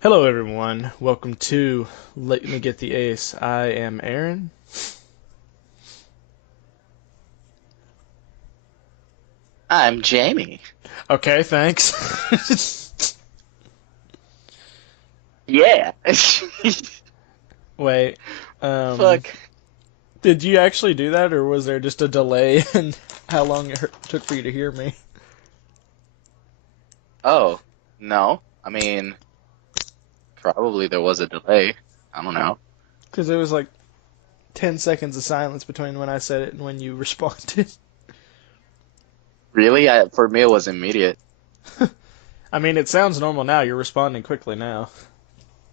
Hello, everyone. Welcome to Let Me Get the Ace. I am Aaron. I'm Jamie. Okay, thanks. Yeah. Wait, um, Fuck. did you actually do that, or was there just a delay in how long it took for you to hear me? Oh, no. I mean, probably there was a delay. I don't know. Because it was like 10 seconds of silence between when I said it and when you responded. Really? For me, it was immediate. I mean, it sounds normal now. You're responding quickly now.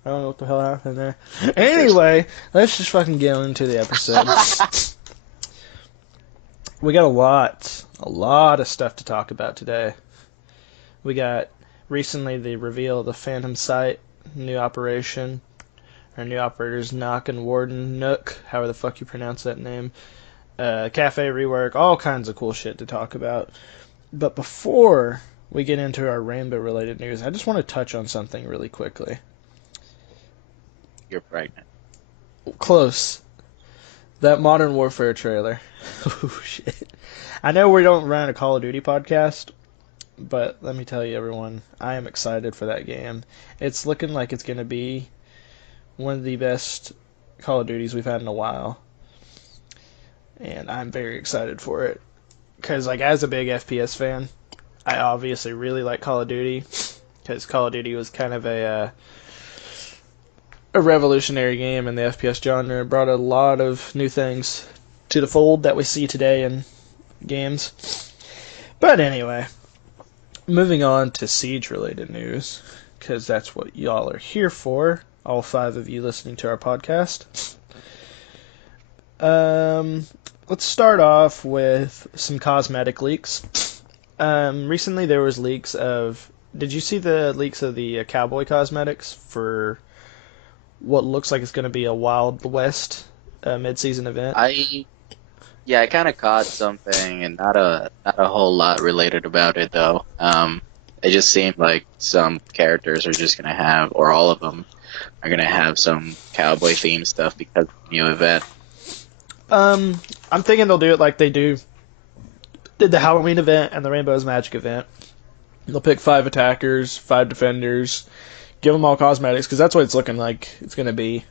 I don't know what the hell happened there. Interesting. Anyway, let's just fucking get into the episode. We got a lot of stuff to talk about today. We got recently the reveal of the Phantom Sight new operation. Our new operator's Nock and Warden Nook, however the fuck you pronounce that name. Cafe rework, all kinds of cool shit to talk about. But before we get into our Rainbow related news, I just want to touch on something really quickly. You're pregnant. Close. That Modern Warfare trailer. Oh shit. I know we don't run a Call of Duty podcast, but let me tell you, everyone, I am excited for that game. It's looking like it's going to be one of the best Call of Duties we've had in a while, and I'm very excited for it. Because, like, as a big FPS fan, I obviously really like Call of Duty, because Call of Duty was kind of a revolutionary game in the FPS genre. It brought a lot of new things to the fold that we see today in games. But anyway, moving on to Siege related news, because that's what y'all are here for, all five of you listening to our podcast. Um, let's start off with some cosmetic leaks. Recently there was leaks of. Did you see the leaks of the cowboy cosmetics for what looks like it's going to be a Wild West mid-season event? I yeah, I kind of caught something, and not a whole lot related about it though. It just seemed like some characters are just gonna have, or all of them are gonna have some cowboy themed stuff because of the new event. Um, I'm thinking they'll do it like they did the Halloween event and the Rainbow's Magic event. They'll pick five attackers, five defenders, give them all cosmetics because that's what it's looking like it's going to be,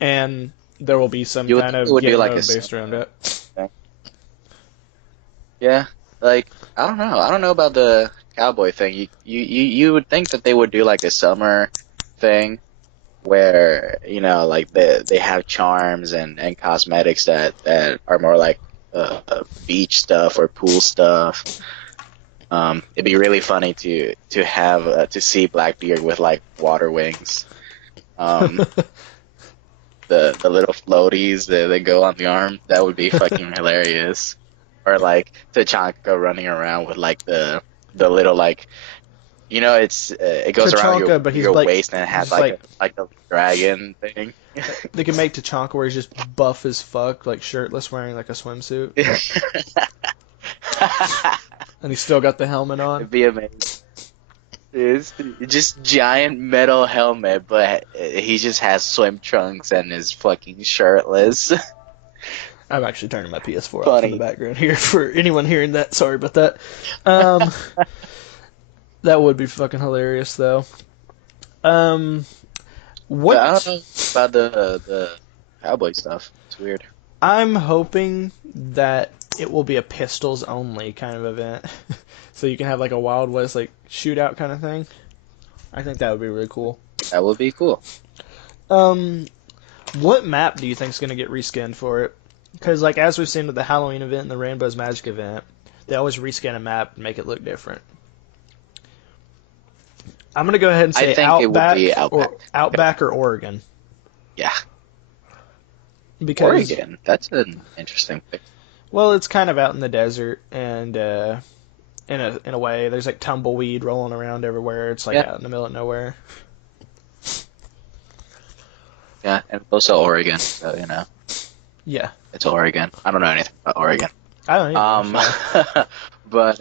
and there will be some You would kind think it of would do game like a mode based around summer it. thing. Yeah, like I don't know. I don't know about the cowboy thing. You would think that they would do like a summer thing where, like they have charms and cosmetics that are more like beach stuff or pool stuff. It'd be really funny to have to see Blackbeard with like water wings. Um, the little floaties that go on the arm. That would be fucking hilarious. Or like Tachanka running around with like the little like it goes around Tachanka, but he's your like waist and it has just like like a dragon thing. they can make Tachanka where he's just buff as fuck, like shirtless, wearing like a swimsuit, and he's still got the helmet on. It'd be amazing. It's just giant metal helmet, but he just has swim trunks and is fucking shirtless. I'm actually turning my PS4 off in the Funny. background here for anyone hearing that. Sorry about that. Um, that would be fucking hilarious though. Um, But I don't what know about the cowboy stuff. It's weird. I'm hoping that it will be a pistols only kind of event, so you can have like a Wild West like shootout kind of thing. I think that would be really cool. That would be cool. Um, what map do you think is going to get reskinned for it? Because like as we've seen with the Halloween event and the Rainbow's Magic event, they always reskin a map and make it look different. I'm gonna go ahead and I say think it would be Outback. Outback or Oregon Yeah, because Oregon. That's an interesting pick. well, it's kind of out in the desert and in a way, there's like tumbleweed rolling around everywhere. It's like Yeah, out in the middle of nowhere. yeah, and also Oregon. So Yeah, it's Oregon. I don't know anything about Oregon. I don't either Um, actually. but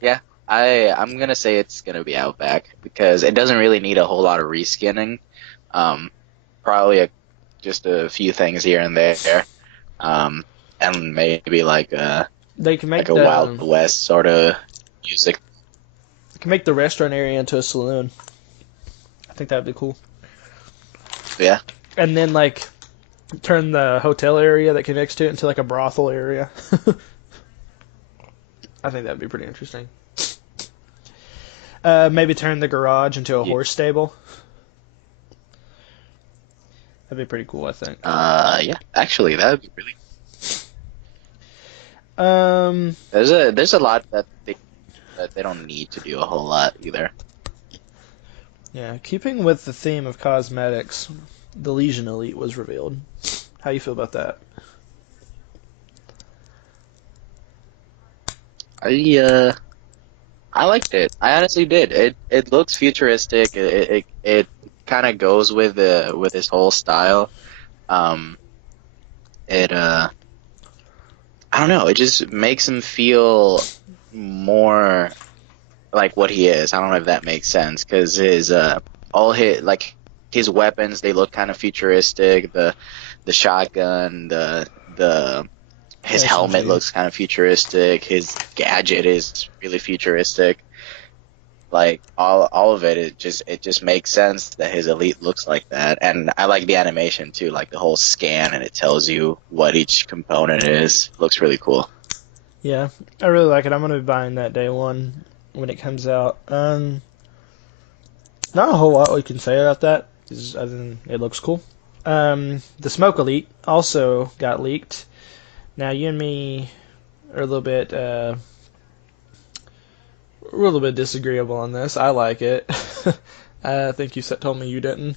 yeah. I'm gonna say it's gonna be Outback because it doesn't really need a whole lot of reskinning. Um, probably just a few things here and there. Um, and maybe They can like make a Wild the West sort of music. restaurant area into a saloon. I think that'd be cool. Yeah. And then like turn the hotel area that connects to it into like a brothel area. I think that'd be pretty interesting. Maybe turn the garage into a Yeah. horse stable. That'd be pretty cool, I think. Yeah. Actually, that would be really. Um, There's a lot that they don't need to do a whole lot either. yeah, keeping with the theme of cosmetics, the Legion Elite was revealed. How you feel about that? I I liked it. I honestly did. It looks futuristic. It kind of goes with his whole style. Um, it I don't know. It just makes him feel more like what he is. I don't know if that makes sense because his all his like his weapons they look kind of futuristic. The shotgun, the his helmet SMG. looks kind of futuristic. His gadget is really futuristic. Like all of it, it just makes sense that his elite looks like that. And I like the animation too, like the whole scan and it tells you what each component is. Looks really cool. Yeah, I really like it. I'm gonna be buying that day one when it comes out. Not a whole lot we can say about that, other than it looks cool. The Smoke Elite also got leaked. Now you and me are a little bit disagreeable on this. I like it. I think you told me you didn't.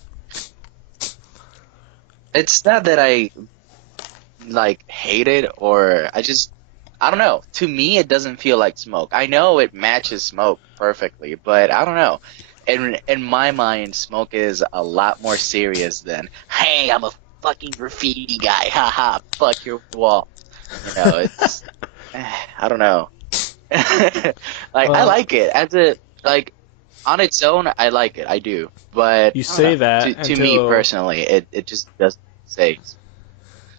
It's not that I like hate it or I don't know. To me, it doesn't feel like smoke. I know it matches smoke perfectly, but I don't know. In my mind, smoke is a lot more serious than, hey, I'm a fucking graffiti guy, haha, fuck your wall. You know, it's I don't know. Like I Well, like it as a like on its own. I like it. I do, but you I don't know. say that To me until personally, it just doesn't say.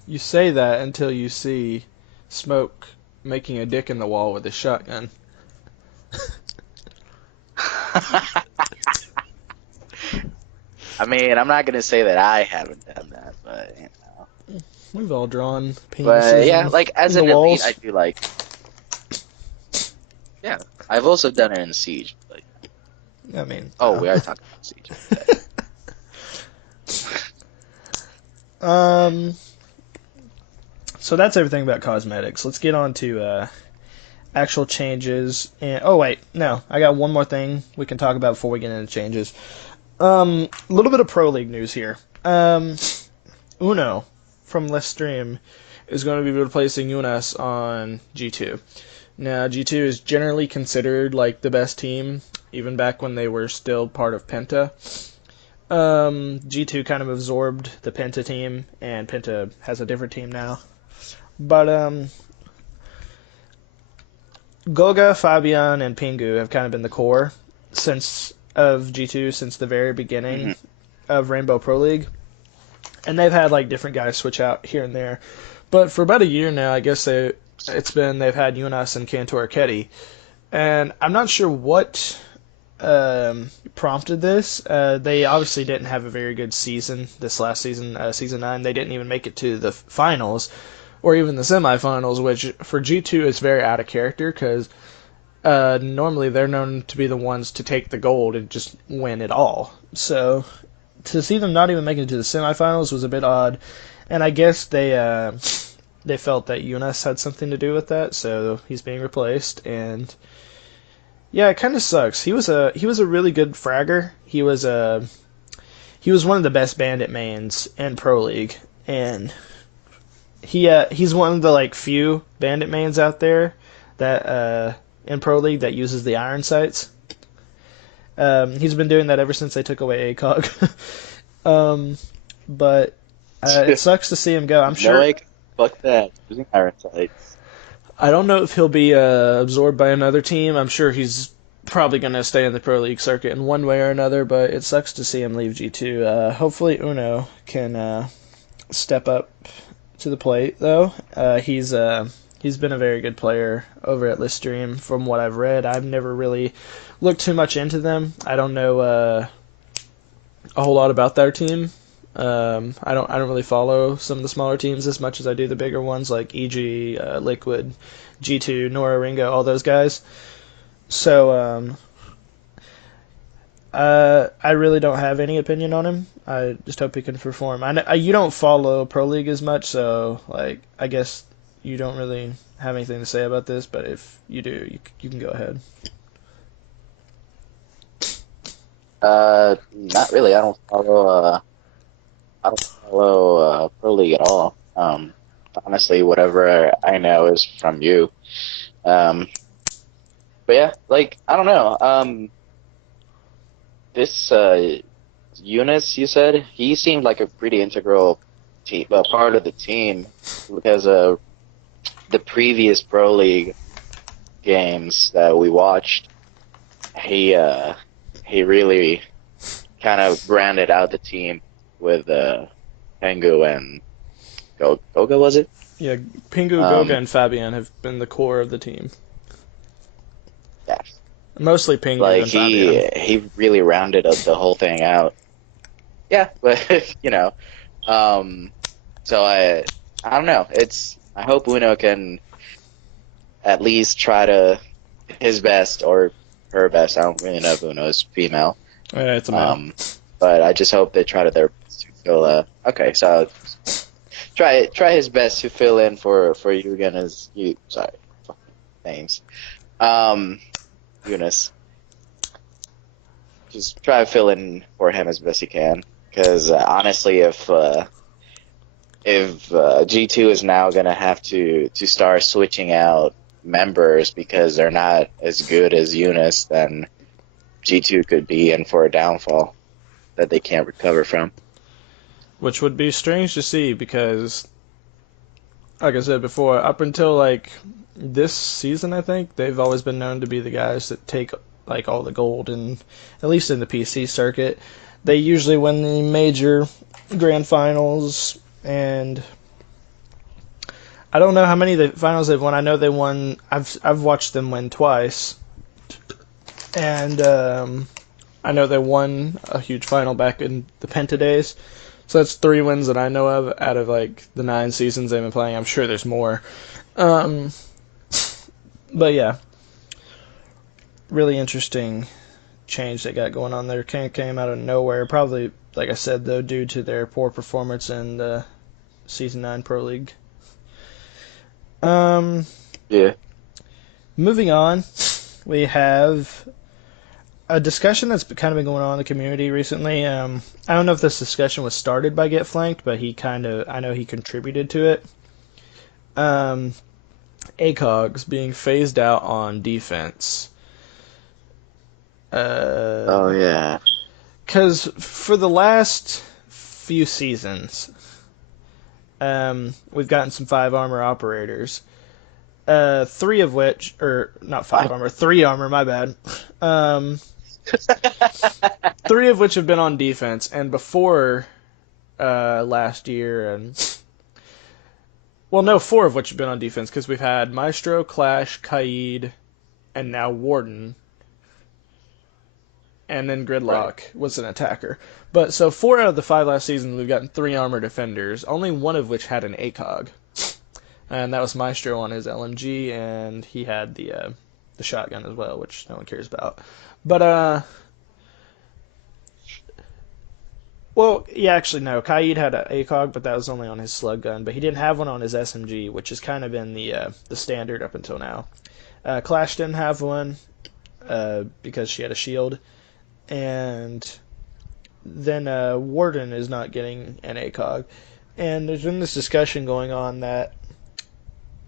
you see Smoke making a dick in the wall with a shotgun. I mean, I'm not gonna say that I haven't done that, but We've all drawn but penises yeah, like as in the an elite, I walls. do like. Yeah, I've also done it in Siege. But, I mean, oh, we are talking about Siege. Okay. um, so that's everything about cosmetics. Let's get on to actual changes. And oh wait, no, I got one more thing we can talk about before we get into changes. A little bit of Pro League news here. Uno from Let's Stream is going to be replacing Unas on G2. Now, G2 is generally considered like the best team, even back when they were still part of Penta. G2 kind of absorbed the Penta team, and Penta has a different team now. But Goga, Fabian, and Pingu have kind of been the core since of G2 since the very beginning Hmm. of Rainbow Pro League, and they've had like different guys switch out here and there. But for about a year now, I guess they've had Yunas and Cantor Ketty, and I'm not sure what prompted this. They obviously didn't have a very good season this last season, season 9. They didn't even make it to the finals or even the semifinals, which for G2 is very out of character because normally they're known to be the ones to take the gold and just win it all. So to see them not even making it to the semifinals was a bit odd, and I guess they felt that Yunus had something to do with that, so he's being replaced. And yeah, it kind of sucks. He was a really good fragger. He was one of the best bandit mains in Pro League, and he's one of the like few bandit mains out there that in Pro League that uses the iron sights. He's been doing that ever since they took away ACOG. um, but it sucks to see him go. I'm No sure. way. Fuck that. Using iron sights. I don't know if he'll be absorbed by another team. I'm sure he's probably going to stay in the Pro League circuit in one way or another, but it sucks to see him leave G2. Hopefully Uno can step up to the plate, though. He's been a very good player over at Liststream from what I've read. I've never really looked too much into them. I don't know a whole lot about their team. I don't really follow some of the smaller teams as much as I do the bigger ones like EG, Liquid, G2, Nora, Ringo, all those guys. So I really don't have any opinion on him. I just hope he can perform. You don't follow Pro League as much, so like I guess you don't really have anything to say about this. But if you do, you can go ahead. Not really. I don't follow Pro League at all. Honestly, whatever I know is from you. Um, but yeah, like I don't know. This Eunice, you said he seemed like a pretty integral part of the team because the previous Pro League games that we watched, he really kind of branded out the team with Pengu and Goga, was it? Yeah, Pingu, Goga, and Fabian have been the core of the team. Yeah, Mostly Pingu like and Fabian. he really rounded up the whole thing out. Yeah, but um, so I don't know. I hope Uno can at least try to his best or her best. I don't really know if Uno is female. Yeah, it's a male. But I just hope they try to their best to fill. Okay, so try his best to fill in for Eugen as you. Sorry, names. Eunice. Just try to fill in for him as best he can. Because honestly, if G2 is now gonna have to start switching out members because they're not as good as Eunice, then G2 could be in for a downfall that they can't recover from. Which would be strange to see because, like I said before, up until like this season, I think they've always been known to be the guys that take like all the gold, and at least in the PC circuit, they usually win the major grand finals. And I don't know how many of the finals they've won. I know they won. I've watched them win twice, and I know they won a huge final back in the Penta days. So that's 3 wins that I know of out of like the 9 seasons they've been playing. I'm sure there's more. But yeah, really interesting change they got going on there. Came out of nowhere. Probably, like I said, though, due to their poor performance in the Season 9 Pro League. Yeah. Moving on, we have a discussion that's kind of been going on in the community recently. I don't know if this discussion was started by Get Flanked, but I know he contributed to it. ACOGs being phased out on defense. Oh yeah. Because for the last few seasons, we've gotten some 5 armor operators. 3 of which, or not 5 armor, 3 armor, my bad. 3 of which have been on defense, and before last year, and well, no, 4 of which have been on defense because we've had Maestro, Clash, Kaid, and now Warden, and then Gridlock was an attacker. But so 4 out of the 5 last season, we've gotten 3 armor defenders, only 1 of which had an ACOG, and that was Maestro on his LMG, and he had the shotgun as well, which no one cares about. But well, yeah, actually no. Kaid had an ACOG, but that was only on his slug gun. But he didn't have one on his SMG, which has kind of been the standard up until now. Clash didn't have one because she had a shield, and then Warden is not getting an ACOG. And there's been this discussion going on that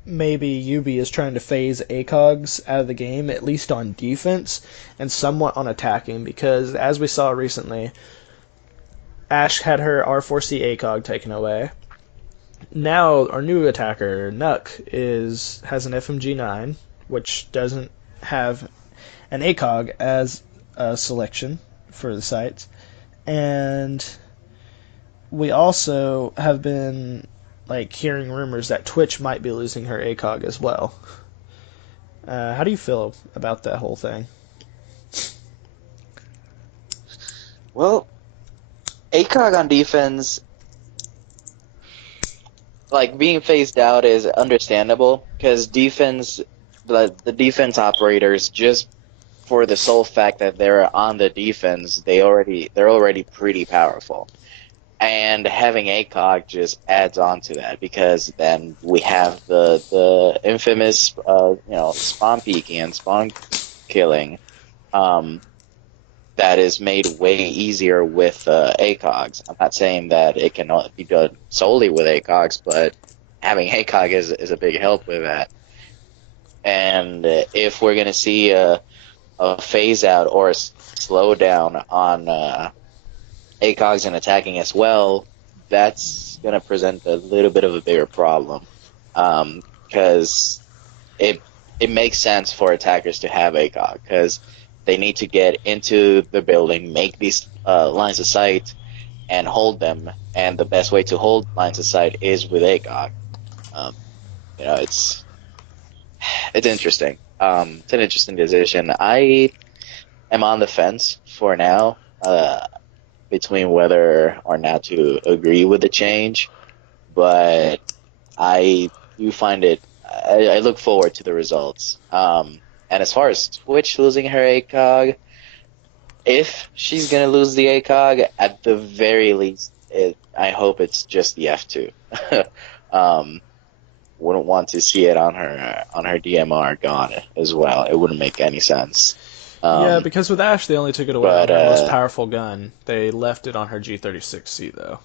maybe Yubi is trying to phase ACOGs out of the game, at least on defense, and somewhat on attacking, because as we saw recently, Ashe had her R4C ACOG taken away. Now our new attacker, Nuck, has an FMG9, which doesn't have an ACOG as a selection for the sites, and we also have been like hearing rumors that Twitch might be losing her ACOG as well. How do you feel about that whole thing? Well, ACOG on defense, like being phased out, is understandable because the defense operators, just for the sole fact that they're on the defense, they're already pretty powerful. And having ACOG just adds on to that because then we have the infamous spawn peeking and spawn killing that is made way easier with ACOGs. I'm not saying that it can be done solely with ACOGs, but having ACOG is a big help with that. And if we're gonna see a phase out or a slowdown on ACOGs and attacking as well, that's going to present a little bit of a bigger problem. Because it makes sense for attackers to have ACOG, because they need to get into the building, make these lines of sight, and hold them. And the best way to hold lines of sight is with ACOG. It's interesting. It's an interesting decision. I am on the fence for now. Between whether or not to agree with the change, but I do find it. I look forward to the results. And as far as Twitch losing her ACOG, if she's gonna lose the ACOG, at the very least, I hope it's just the F2. Wouldn't want to see it on her DMR gone as well. It wouldn't make any sense. Yeah, because with Ash, they only took it away on her most powerful gun. They left it on her G36C, though.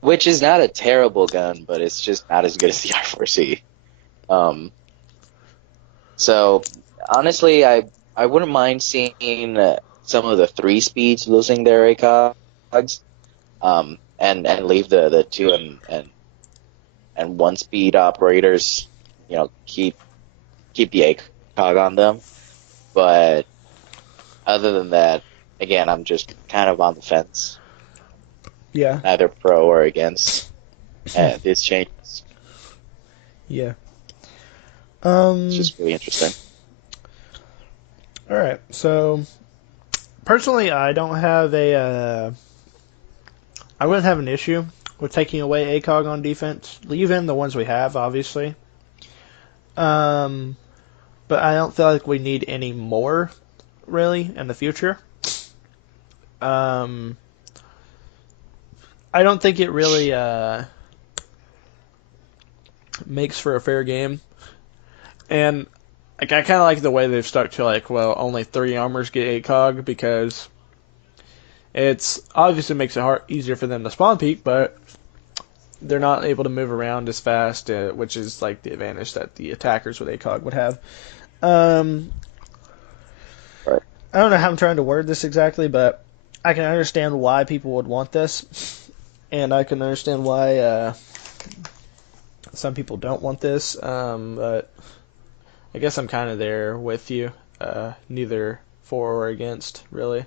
Which is not a terrible gun, but it's just not as good as the R4C. So, honestly, I wouldn't mind seeing some of the 3 speeds losing their ACOGs, and leave the 2 and 1 speed operators, keep the ACOG on them. But other than that, again, I'm just kind of on the fence. Yeah. Neither pro or against these changes. Yeah. It's just really interesting. All right. So, personally, I don't have I wouldn't have an issue with taking away ACOG on defense. Leave in the ones we have, obviously. But I don't feel like we need any more, really, in the future. I don't think it really makes for a fair game. And I kind of like the way they've stuck to only 3 armors get ACOG, because it's obviously makes it easier for them to spawn peek, but they're not able to move around as fast, which is like the advantage that the attackers with ACOG would have. Right. I don't know how I'm trying to word this exactly, but I can understand why people would want this, and I can understand why some people don't want this. But I guess I'm kind of there with you. Neither for or against, really.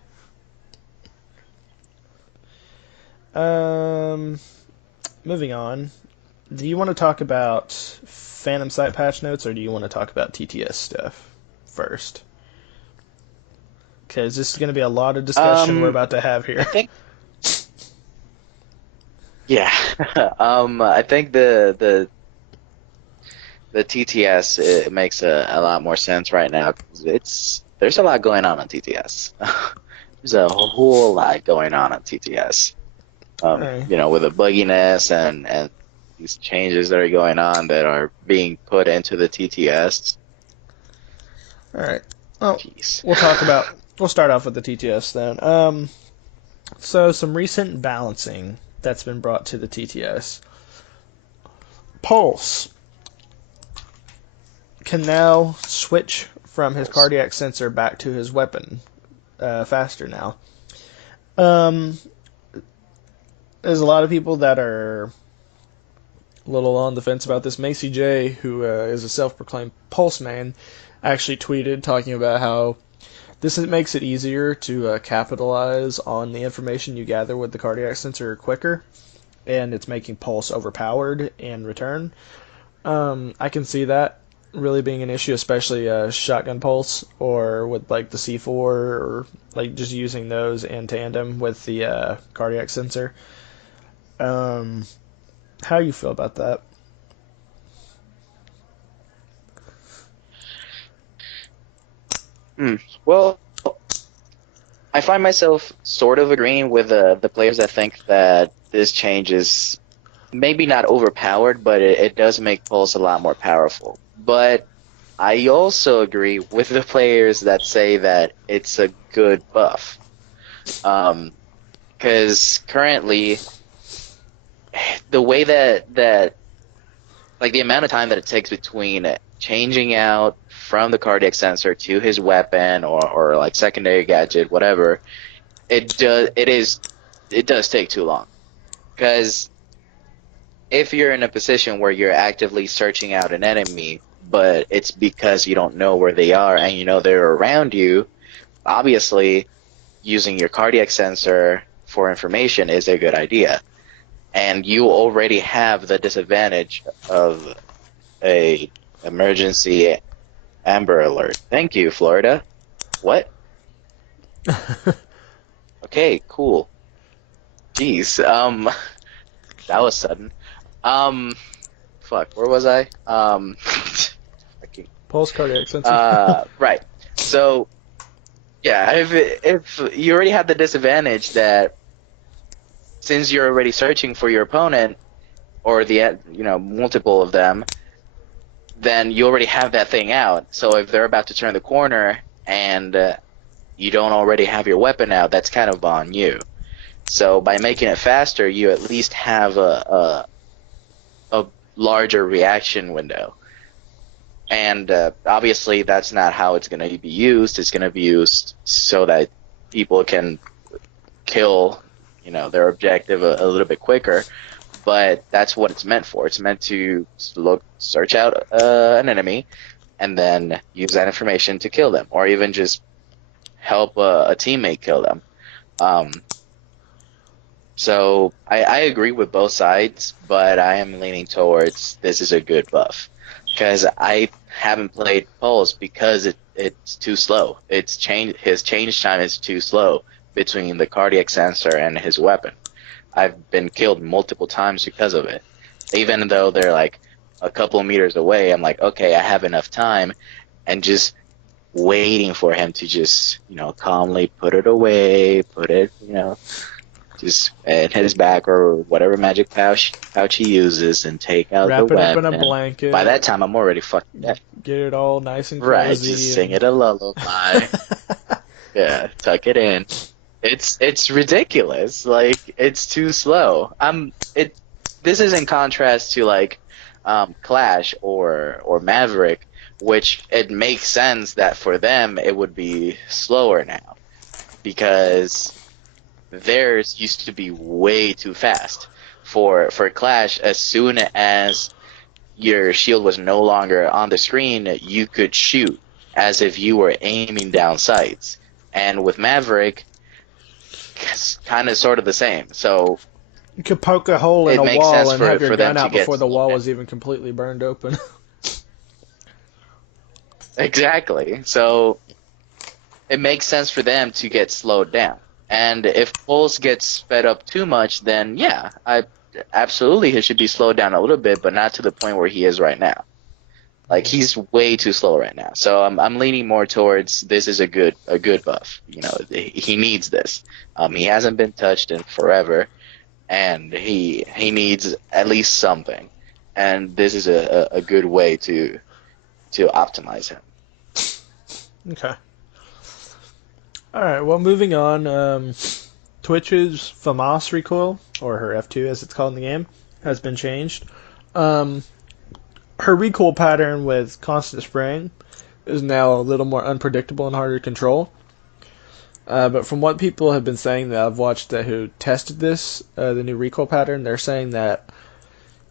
Moving on. Do you want to talk about Phantom Sight patch notes, or do you want to talk about TTS stuff first? Because this is going to be a lot of discussion we're about to have here. I think. Yeah. I think the TTS, it makes a lot more sense right now. There's a lot going on TTS. There's a whole lot going on TTS. Right. With the bugginess and these changes that are going on that are being put into the TTS. All right. Well, Jeez. We'll start off with the TTS then. So some recent balancing that's been brought to the TTS. Pulse can now switch from his cardiac sensor back to his weapon faster now. There's a lot of people that are a little on the fence about this. Macy J, who is a self-proclaimed Pulse man, actually tweeted talking about how makes it easier to capitalize on the information you gather with the cardiac sensor quicker, and it's making Pulse overpowered in return. I can see that really being an issue, especially shotgun Pulse or with like the C4 or like just using those in tandem with the cardiac sensor. How you feel about that? Well, I find myself sort of agreeing with the players that think that this change is maybe not overpowered, but it does make Pulse a lot more powerful. But I also agree with the players that say that it's a good buff. Because currently, the way that like the amount of time that it takes between changing out from the cardiac sensor to his weapon or like secondary gadget, whatever, it does take too long. Because if you're in a position where you're actively searching out an enemy, but it's because you don't know where they are and you know they're around you, obviously using your cardiac sensor for information is a good idea. And you already have the disadvantage of a emergency Amber Alert. Thank you, Florida. What? Okay, cool. Jeez, that was sudden. Fuck, where was I? Pulse cardiac sensor. Right. So, yeah, if you already have the disadvantage that since you're already searching for your opponent or the multiple of them, then you already have that thing out. So if they're about to turn the corner and you don't already have your weapon out, that's kind of on you. So by making it faster, you at least have a larger reaction window. And obviously that's not how it's going to be used. It's going to be used so that people can kill, their objective a little bit quicker. But that's what it's meant for. It's meant to search out an enemy and then use that information to kill them, or even just help a teammate kill them. So I agree with both sides, but I am leaning towards this is a good buff. Because I haven't played Pulse because it's too slow. His change time is too slow between the cardiac sensor and his weapon. I've been killed multiple times because of it. Even though they're like a couple of meters away, I'm like, okay, I have enough time, and just waiting for him to just, calmly put it away, just in his back or whatever magic pouch he uses and take out Wrap the it up weapon. in a blanket. By that time, I'm already fucking dead. Get it all nice and cozy. Right, just sing it a lullaby. Yeah, tuck it in. It's ridiculous. Like, it's too slow. This is in contrast to like Clash or Maverick, which it makes sense that for them it would be slower now because theirs used to be way too fast. For Clash, as soon as your shield was no longer on the screen, you could shoot as if you were aiming down sights. And with Maverick, it's kind of sort of the same. So you could poke a hole in a wall and have your gun out before the wall was even completely burned open. Exactly. So it makes sense for them to get slowed down. And if Pulse gets sped up too much, then yeah, absolutely he should be slowed down a little bit, but not to the point where he is right now. Like, he's way too slow right now. So I'm leaning more towards this is a good buff. He needs this. He hasn't been touched in forever, and he needs at least something. And this is a good way to optimize him. Okay. All right. Well, moving on. Twitch's FAMAS recoil, or her F2 as it's called in the game, has been changed. Her recoil pattern with constant spraying is now a little more unpredictable and harder to control. But from what people have been saying that I've watched who tested this, the new recoil pattern, they're saying that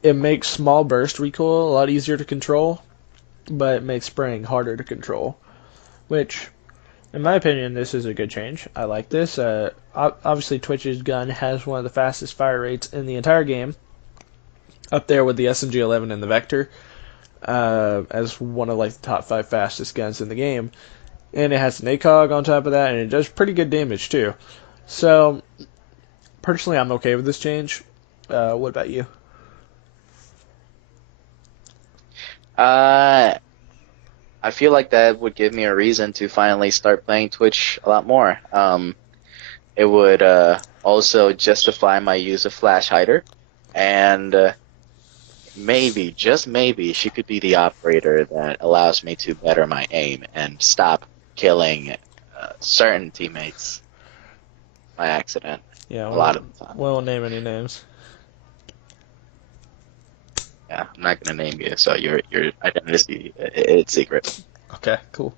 it makes small burst recoil a lot easier to control, but it makes spraying harder to control. Which, in my opinion, this is a good change. I like this. Obviously, Twitch's gun has one of the fastest fire rates in the entire game, up there with the SMG-11 and the Vector, as one of like the top 5 fastest guns in the game. And it has an ACOG on top of that, and it does pretty good damage too. So, personally, I'm okay with this change. What about you? I feel like that would give me a reason to finally start playing Twitch a lot more. It would also justify my use of Flash Hider, and maybe, just maybe, she could be the operator that allows me to better my aim and stop killing certain teammates by accident. Yeah, A lot of the time. we won't name any names. Yeah, I'm not gonna name you, so your identity it's secret. Okay, cool.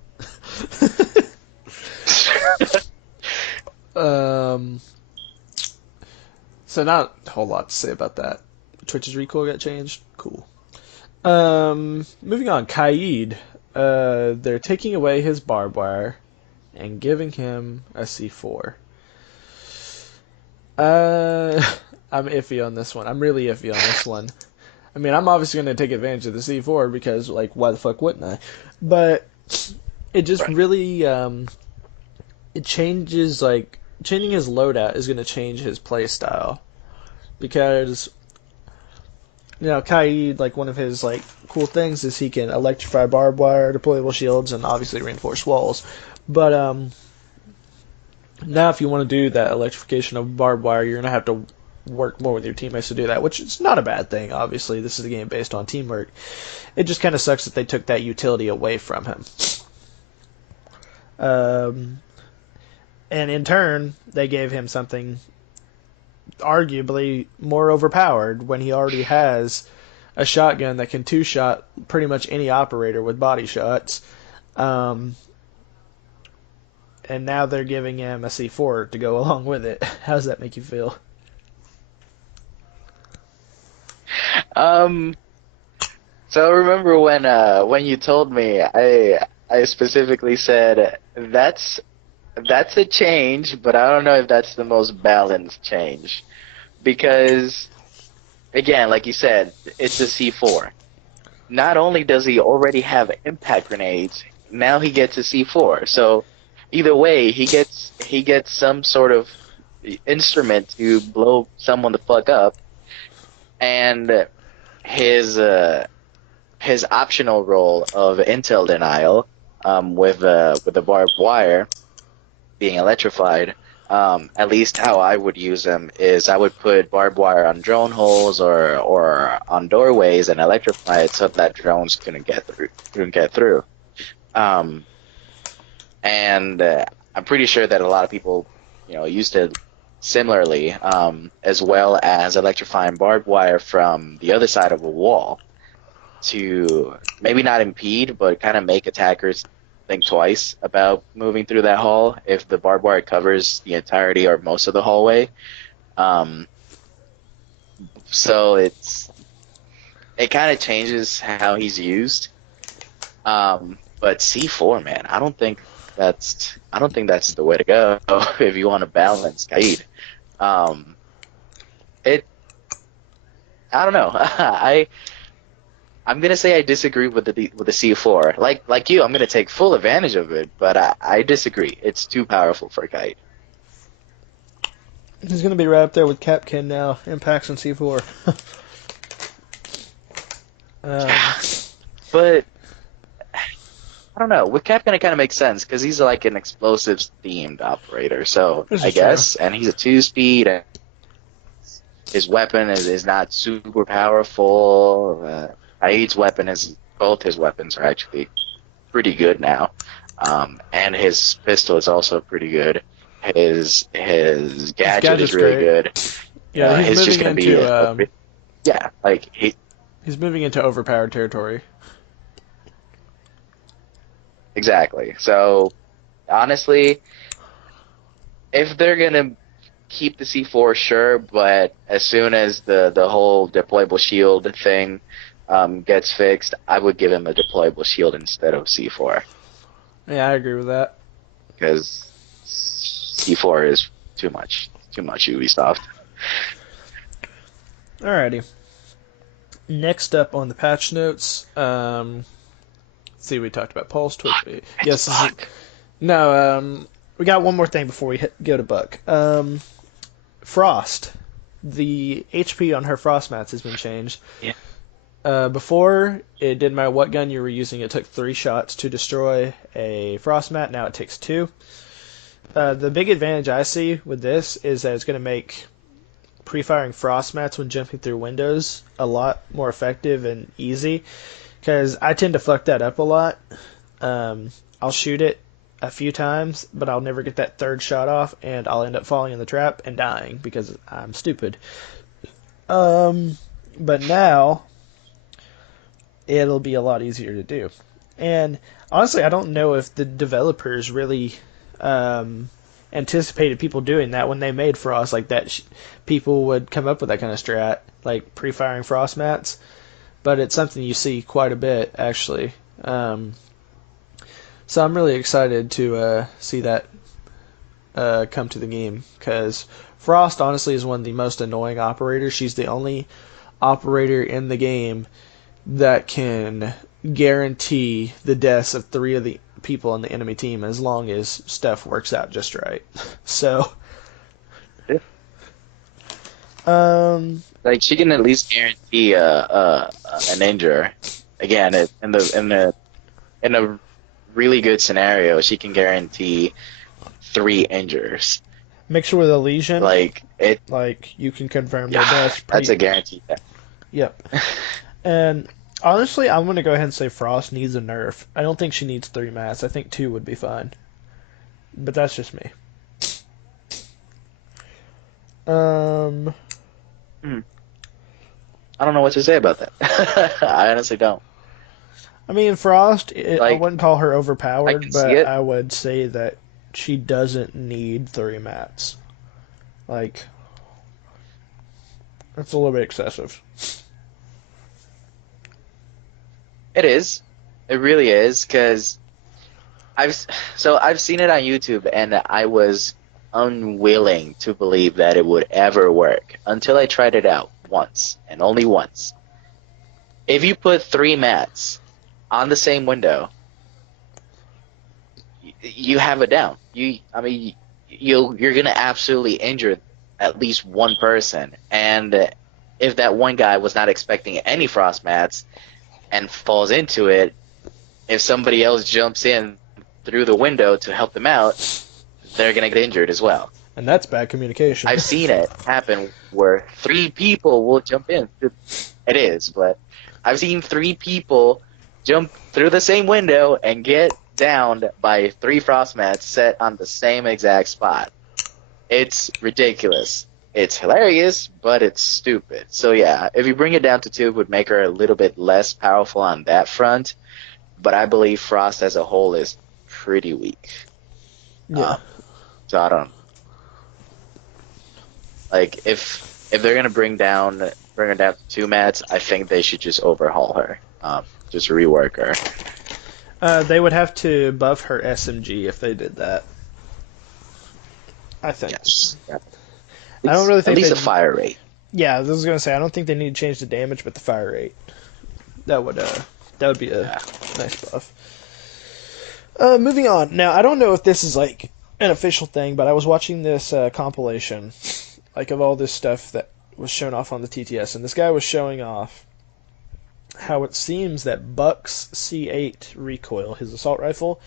So not a whole lot to say about that. Twitch's recoil got changed. Cool. Moving on, Kaid. They're taking away his barbed wire and giving him a C4. I'm iffy on this one. I'm really iffy on this one. I mean, I'm obviously going to take advantage of the C4 because, like, why the fuck wouldn't I? But it just really, it changes, like, changing his loadout is going to change his play style. Because, you know, Kaid, like, one of his, like, cool things is he can electrify barbed wire, deployable shields, and obviously reinforce walls. But, now if you want to do that electrification of barbed wire, you're going to have to work more with your teammates to do that, which is not a bad thing, obviously. This is a game based on teamwork. It just kind of sucks that they took that utility away from him. And in turn, they gave him something arguably more overpowered when he already has a shotgun that can two-shot pretty much any operator with body shots. And now they're giving him a C4 to go along with it. How does that make you feel? So remember when you told me, I specifically said that's a change, but I don't know if that's the most balanced change, because again, like you said, it's a C4. Not only does he already have impact grenades, now he gets a C4. So either way, he gets some sort of instrument to blow someone the fuck up, and his optional role of intel denial, with the barbed wire being electrified. At least how I would use them is I would put barbed wire on drone holes or on doorways and electrify it so that drones couldn't get through. And I'm pretty sure that a lot of people, used it similarly, as well as electrifying barbed wire from the other side of a wall to maybe not impede, but kind of make attackers think twice about moving through that hall if the barbed wire covers the entirety or most of the hallway. So it kind of changes how he's used. But C4, man, I don't think that's the way to go if you want to balance Kaid. I don't know. I'm gonna say I disagree with the C4. Like you, I'm gonna take full advantage of it, but I disagree. It's too powerful for Kaid. He's going to be right up there with Kapkan now. Impacts on C4. But I don't know. With Kapkan, it kind of makes sense because he's like an explosives themed operator. So I guess, and he's a 2-speed. And his weapon is not super powerful. Kaid's weapon both his weapons are actually pretty good now. And his pistol is also pretty good. His gadget is really good. Yeah, he's just moving gonna into he's moving into overpowered territory. Exactly. So honestly, if they're gonna keep the C4, sure, but as soon as the whole deployable shield thing gets fixed, I would give him a deployable shield instead of C4 Yeah, I agree with that. because C4 is too much Ubisoft. Alrighty. Next up on the patch notes, let's see, we talked about Pulse, Twitch. Yes, Fuck. no, we got one more thing before we go to Buck. Frost. The HP on her Frost mats has been changed. Yeah. Before, it didn't matter what gun you were using, it took 3 shots to destroy a Frost mat. Now it takes 2. The big advantage I see with this is that it's going to make pre-firing Frost mats when jumping through windows a lot more effective and easy. Because I tend to fuck that up a lot. I'll shoot it a few times, but I'll never get that third shot off, and I'll end up falling in the trap and dying because I'm stupid. But now it'll be a lot easier to do. And honestly, I don't know if the developers really anticipated people doing that when they made Frost, like that people would come up with that kind of strat, like pre-firing Frost mats. But it's something you see quite a bit, actually. So I'm really excited to see that come to the game, because Frost honestly is one of the most annoying operators. She's the only operator in the game that can guarantee the deaths of 3 of the people on the enemy team as long as stuff works out just right. So, Like she can at least guarantee an injure. Again, in a really good scenario, she can guarantee 3 injures. mixed with a Legion, Like it. like you can confirm their Yeah, deaths. that's a guarantee. Yep. And honestly, I'm gonna go ahead and say Frost needs a nerf. I don't think she needs 3 mats. I think 2 would be fine. But that's just me. Um, I don't know what to say about that. I honestly don't. I mean, Frost, I Like wouldn't call her I overpowered, can see but it. I would say that she doesn't need 3 mats. Like, that's a little bit excessive. It is. It really is because I've seen it on YouTube and I was unwilling to believe that it would ever work until I tried it out once and only once. If you put 3 mats on the same window, you have it down. I mean, you're gonna absolutely injure at least one person, and if that one guy was not expecting any frost mats and falls into it, if somebody else jumps in through the window to help them out, they're gonna get injured as well. And that's bad communication. I've seen it happen where 3 people will jump in. It is, but I've seen 3 people jump through the same window and get downed by 3 frost mats set on the same exact spot. It's ridiculous. It's hilarious, but it's stupid. So yeah, if you bring it down to 2, it would make her a little bit less powerful on that front. But I believe Frost as a whole is pretty weak. Yeah. So I don't like if they're gonna bring her down to 2 mats, I think they should just overhaul her. Just rework her. They would have to buff her SMG if they did that. I think. Yes. I don't really think at least they- a fire rate. Yeah, I was gonna say I don't think they need to change the damage, but the fire rate. That would be a nice buff. Moving on. Now I don't know if this is like an official thing, but I was watching this compilation, like of all this stuff that was shown off on the TTS, and this guy was showing off how it seems that Buck's C8 recoil, his assault rifle,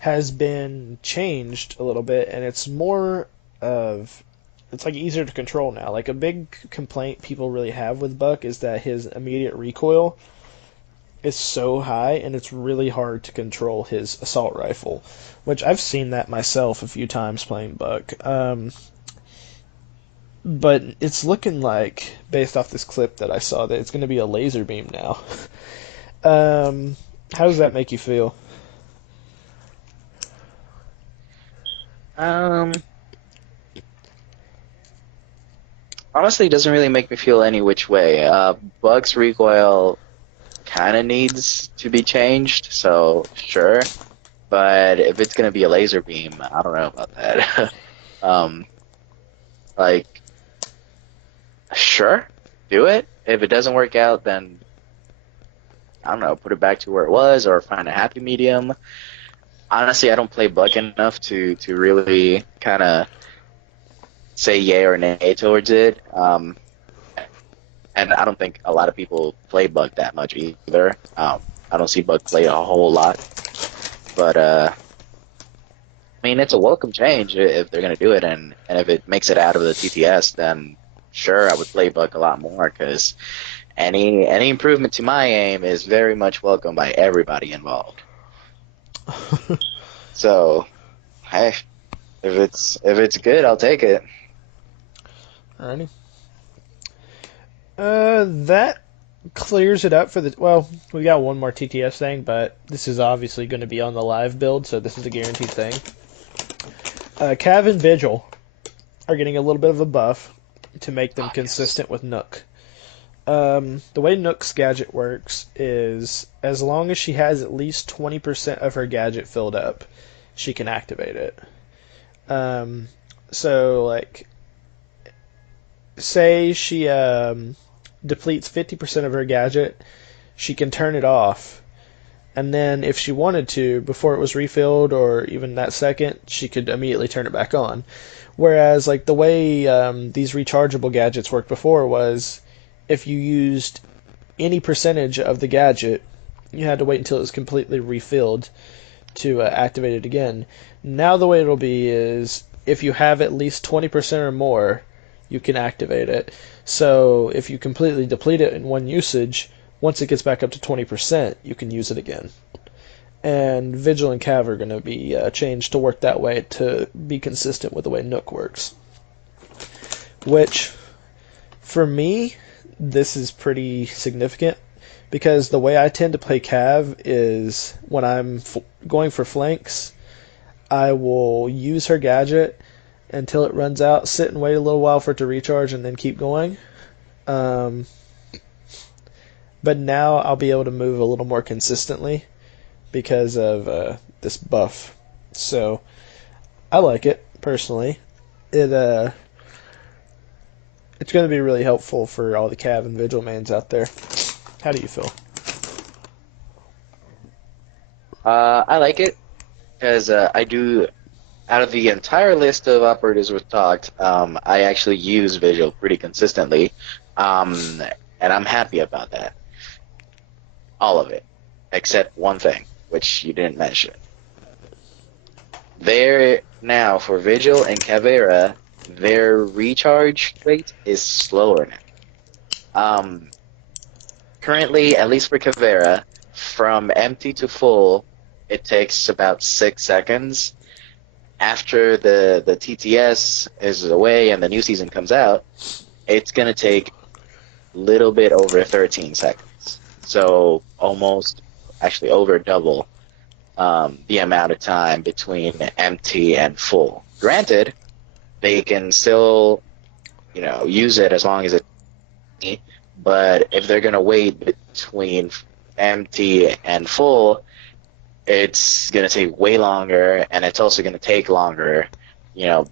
has been changed a little bit, and it's more of it's like easier to control now. Like a big complaint people really have with Buck is that his immediate recoil is so high, and it's really hard to control his assault rifle, which I've seen that myself a few times playing Buck. But it's looking like, based off this clip that I saw, that it's going to be a laser beam now. How does that make you feel? Um, honestly, it doesn't really make me feel any which way. Bug's recoil kind of needs to be changed, so sure. But if it's gonna be a laser beam, I don't know about that. um, like, sure, do it. If it doesn't work out, then I don't know, put it back to where it was, or find a happy medium. Honestly, I don't play Bug enough to really kind of say yay or nay towards it. And I don't think a lot of people play Bug that much either. I don't see Bug play a whole lot, but I mean, it's a welcome change if they're gonna do it, and if it makes it out of the TTS, then sure, I would play Bug a lot more because any improvement to my aim is very much welcome by everybody involved. So, hey, if it's good, I'll take it. Alrighty. That clears it up for the. Well, we got one more TTS thing, but this is obviously going to be on the live build, so this is a guaranteed thing. Cav and Vigil are getting a little bit of a buff to make them consistent with Nook. The way Nook's gadget works is as long as she has at least 20% of her gadget filled up, she can activate it. So, like, say she depletes 50% of her gadget, she can turn it off. And then if she wanted to, before it was refilled or even that second, she could immediately turn it back on. Whereas, like, the way these rechargeable gadgets worked before was if you used any percentage of the gadget, you had to wait until it was completely refilled to activate it again. Now the way it'll be is if you have at least 20% or more, you can activate it. So if you completely deplete it in one usage, once it gets back up to 20%, you can use it again. And Vigil and Cav are going to be changed to work that way to be consistent with the way Nook works. Which, for me, this is pretty significant because the way I tend to play Cav is when I'm going for flanks, I will use her gadget until it runs out, sit and wait a little while for it to recharge, and then keep going. But now I'll be able to move a little more consistently because of this buff. So I like it personally. It's going to be really helpful for all the Cav and Vigil mains out there. How do you feel? I like it because I do. Out of the entire list of operators we've talked, I actually use Vigil pretty consistently, and I'm happy about that. All of it, except one thing, which you didn't mention. There now for Vigil and Caveira, their recharge rate is slower now. Currently, at least for Caveira, from empty to full, it takes about 6 seconds. After the TTS is away and the new season comes out, it's going to take a little bit over 13 seconds. So almost, actually over double the amount of time between empty and full. Granted, they can still, use it as long as it. But if they're gonna wait between empty and full, it's gonna take way longer, and it's also gonna take longer,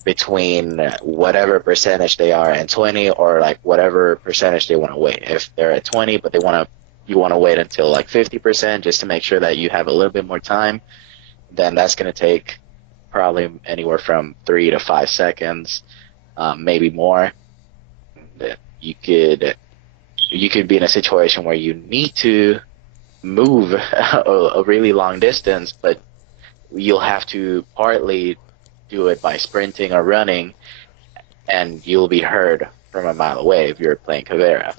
between whatever percentage they are and 20, or like whatever percentage they want to wait. If they're at 20, but you want to wait until like 50% just to make sure that you have a little bit more time, then that's gonna take probably anywhere from 3 to 5 seconds, maybe more. You could be in a situation where you need to move a really long distance, but you'll have to partly do it by sprinting or running, and you'll be heard from a mile away if you're playing Caveira.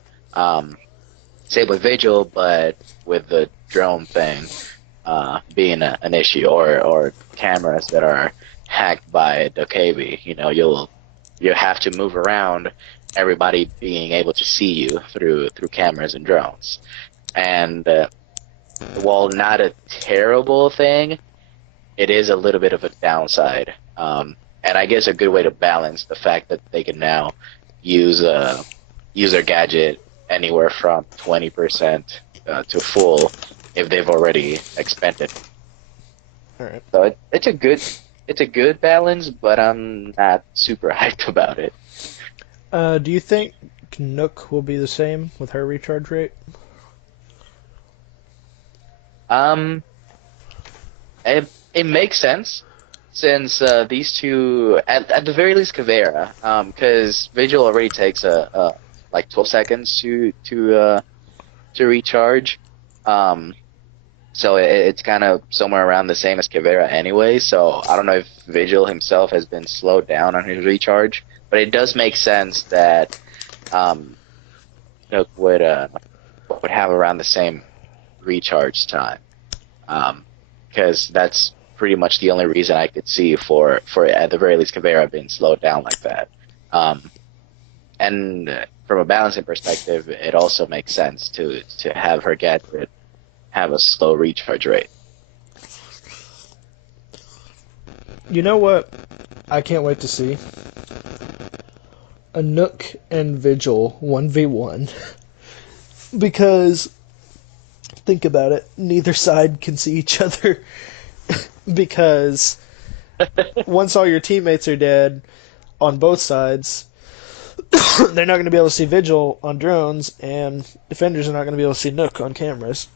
Same with Vigil, but with the drone thing being an issue, or cameras that are hacked by Dokkaebi. You'll have to move around, everybody being able to see you through cameras and drones. And while not a terrible thing, it is a little bit of a downside. And I guess a good way to balance the fact that they can now use their gadget anywhere from 20% to full if they've already expended. All right. So it's a good balance, but I'm not super hyped about it. Do you think Nook will be the same with her recharge rate? Um, it makes sense since these two, at the very least, Kavera, because Vigil already takes like 12 seconds to recharge. Um, so it's kind of somewhere around the same as Kavera anyway. So I don't know if Vigil himself has been slowed down on his recharge, but it does make sense that um, Nook would have around the same recharge time. Um, because that's pretty much the only reason I could see for at the very least Kavera being slowed down like that. Um, and from a balancing perspective, it also makes sense to have her gadget have a slow recharge rate. You know what? I can't wait to see a Nook and Vigil 1v1 because think about it, neither side can see each other because once all your teammates are dead on both sides, they're not going to be able to see Vigil on drones, and defenders are not going to be able to see Nook on cameras.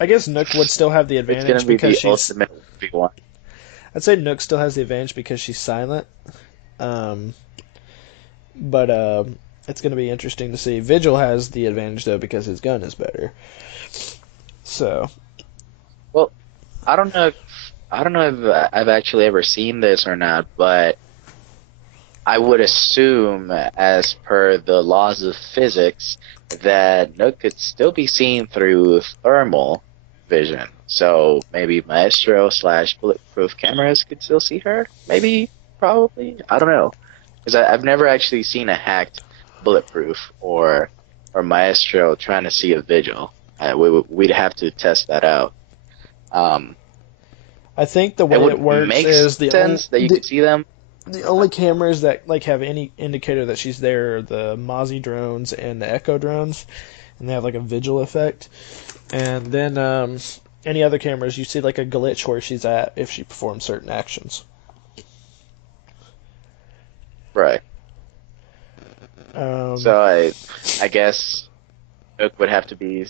I guess Nook would still have the It's gonna advantage be because the she's. ultimate V1. I'd say Nook still has the advantage because she's silent. Um, but it's going to be interesting to see. Vigil has the advantage though because his gun is better. So Well, I don't know if I've actually ever seen this or not, but I would assume, as per the laws of physics, that Nook could still be seen through thermal vision. So maybe Maestro slash bulletproof cameras could still see her. Maybe, probably. I don't know, because I've never actually seen a hacked bulletproof or Maestro trying to see a vigil. We'd have to test that out. Um, I think the it way it would works make is the only sense that you could see them. the only cameras that like have any indicator that she's there are the Mozzie drones and the Echo drones, and they have like a vigil effect. And then any other cameras, you see like a glitch where she's at if she performs certain actions. Right. Um, So I guess Nook would have to be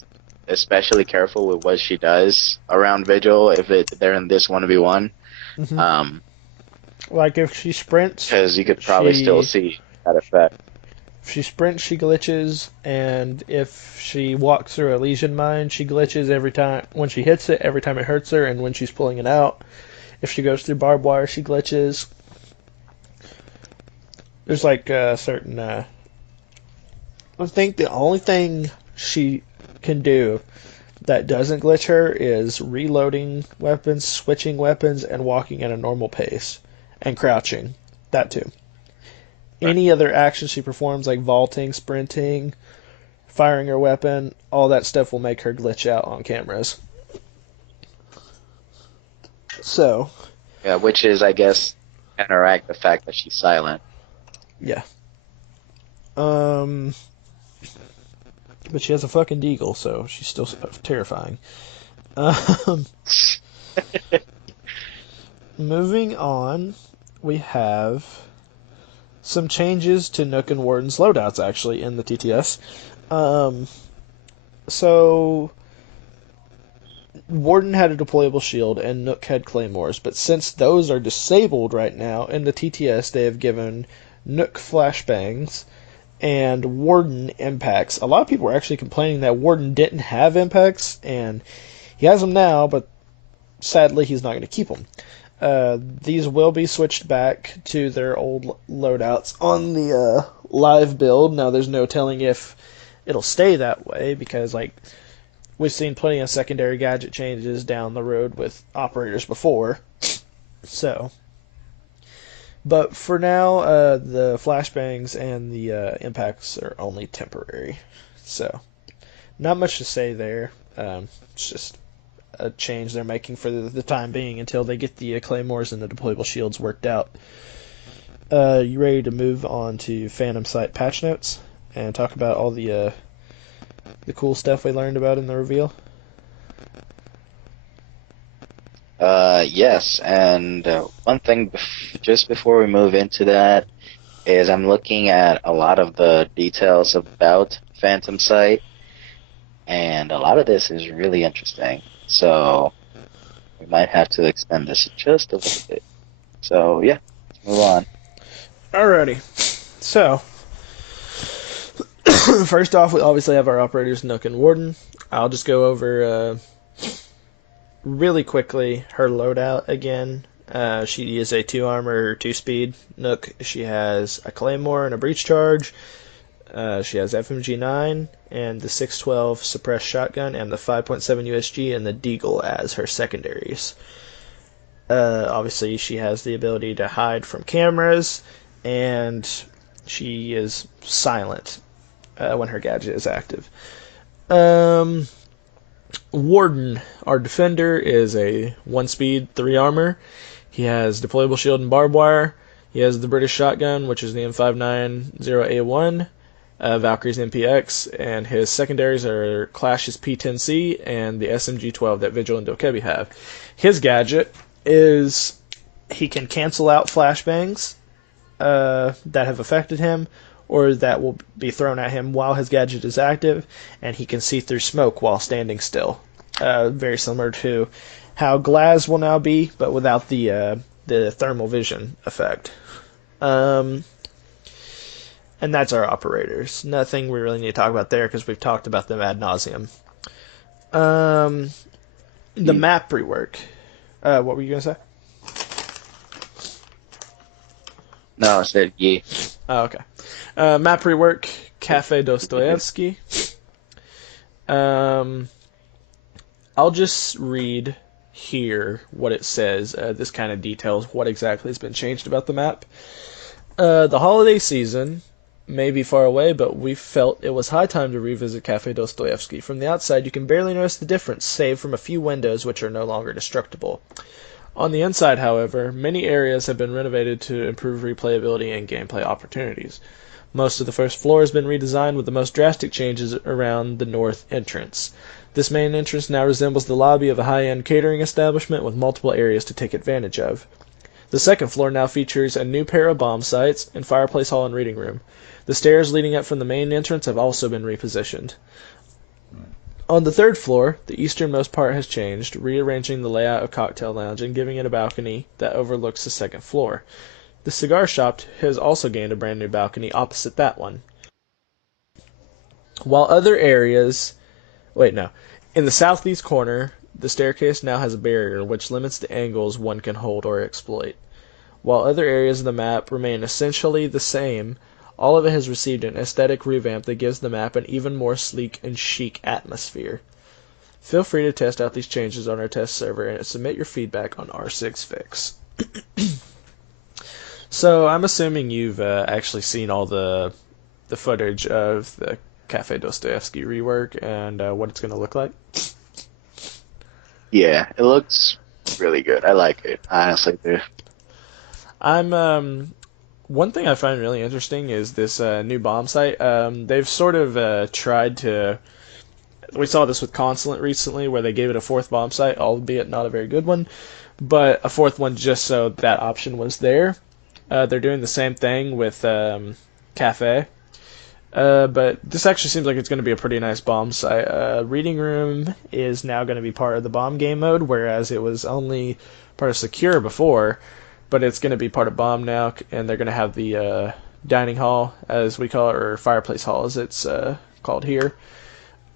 especially careful with what she does around Vigil if they're in this 1v1. mhm. Um, Like if she sprints, because you could probably still she see that effect. if she sprints, she glitches, and if she walks through a lesion mine, she glitches every time when she hits it, every time it hurts her, and when she's pulling it out. If she goes through barbed wire, she glitches. There's like certain. I think the only thing she can do that doesn't glitch her is reloading weapons, switching weapons, and walking at a normal pace, and crouching. That too. Right. Any other action she performs, like vaulting, sprinting, firing her weapon, all that stuff will make her glitch out on cameras. So, Yeah, which is, I guess, counteract the fact that she's silent. yeah. Um, but she has a fucking deagle, so she's still terrifying. Um, moving on, we have some changes to Nook and Warden's loadouts actually in the TTS. Um, so Warden had a deployable shield and Nook had claymores, but since those are disabled right now in the TTS, they have given Nook flashbangs and Warden impacts. A lot of people were actually complaining that Warden didn't have impacts, and he has them now, but sadly he's not going to keep them. These will be switched back to their old loadouts on the live build. Now, there's no telling if it'll stay that way because, like, we've seen plenty of secondary gadget changes down the road with operators before. So, but for now, the flashbangs and the impacts are only temporary. So, not much to say there. It's just a change they're making for the time being until they get the claymores and the deployable shields worked out. You ready to move on to Phantom Sight patch notes and talk about all the cool stuff we learned about in the reveal? Yes, and one thing just before we move into that is I'm looking at a lot of the details about Phantom Sight, and a lot of this is really interesting. So we might have to extend this just a little bit. So yeah, let's move on. Alrighty. So, first off, we obviously have our operators Nook and Warden. I'll just go over really quickly her loadout again. She is a 2 armor, 2 speed. Nook, she has a Claymore and a Breach Charge. She has FMG 9 and the 612 suppressed shotgun and the 5.7 USG and the Deagle as her secondaries. Obviously, she has the ability to hide from cameras, and she is silent when her gadget is active. Um, Warden, our defender, is a 1 speed, 3 armor. He has deployable shield and barbed wire. He has the British shotgun, which is the M590A1, Valkyrie's MPX, and his secondaries are Clash's P10C and the SMG-12 that Vigil and Dokebi have. His gadget is he can cancel out flashbangs that have affected him or that will be thrown at him while his gadget is active, and he can see through smoke while standing still. Very similar to how Glaz will now be, but without the thermal vision effect. Um, and that's our operators. Nothing we really need to talk about there because we've talked about them ad nauseum. Um, the Hmm. map rework. What were you gonna say? No, I said yeah. Oh, okay. Map rework. Cafe Dostoevsky. Um, I'll just read here what it says. This kind of details what exactly has been changed about the map. The holiday season may be far away, but we felt it was high time to revisit Cafe Dostoevsky. From the outside, you can barely notice the difference, save from a few windows which are no longer destructible. On the inside, however, many areas have been renovated to improve replayability and gameplay opportunities. Most of the first floor has been redesigned with the most drastic changes around the north entrance. This main entrance now resembles the lobby of a high-end catering establishment with multiple areas to take advantage of. The second floor now features a new pair of bomb sites and fireplace hall and reading room. The stairs leading up from the main entrance have also been repositioned. On the third floor, the easternmost part has changed, rearranging the layout of Cocktail Lounge and giving it a balcony that overlooks the second floor. The cigar shop has also gained a brand new balcony opposite that one. While other areas. Wait, no. In the southeast corner, the staircase now has a barrier which limits the angles one can hold or exploit. While other areas of the map remain essentially the same, all of it has received an aesthetic revamp that gives the map an even more sleek and chic atmosphere. Feel free to test out these changes on our test server and submit your feedback on R6Fix. So I'm assuming you've actually seen all the footage of the Cafe Dostoevsky rework and what it's going to look like. Yeah, it looks really good. I like it, honestly, dude. I'm one thing I find really interesting is this new bomb site. They've sort of tried to. We saw this with Consulate recently, where they gave it a fourth bomb site, albeit not a very good one, but a fourth one just so that option was there. They're doing the same thing with Cafe. But this actually seems like it's going to be a pretty nice bomb site. Reading Room is now going to be part of the bomb game mode, whereas it was only part of Secure before, but it's going to be part of bomb now, and they're going to have the dining hall, as we call it, or fireplace hall, as it's called here.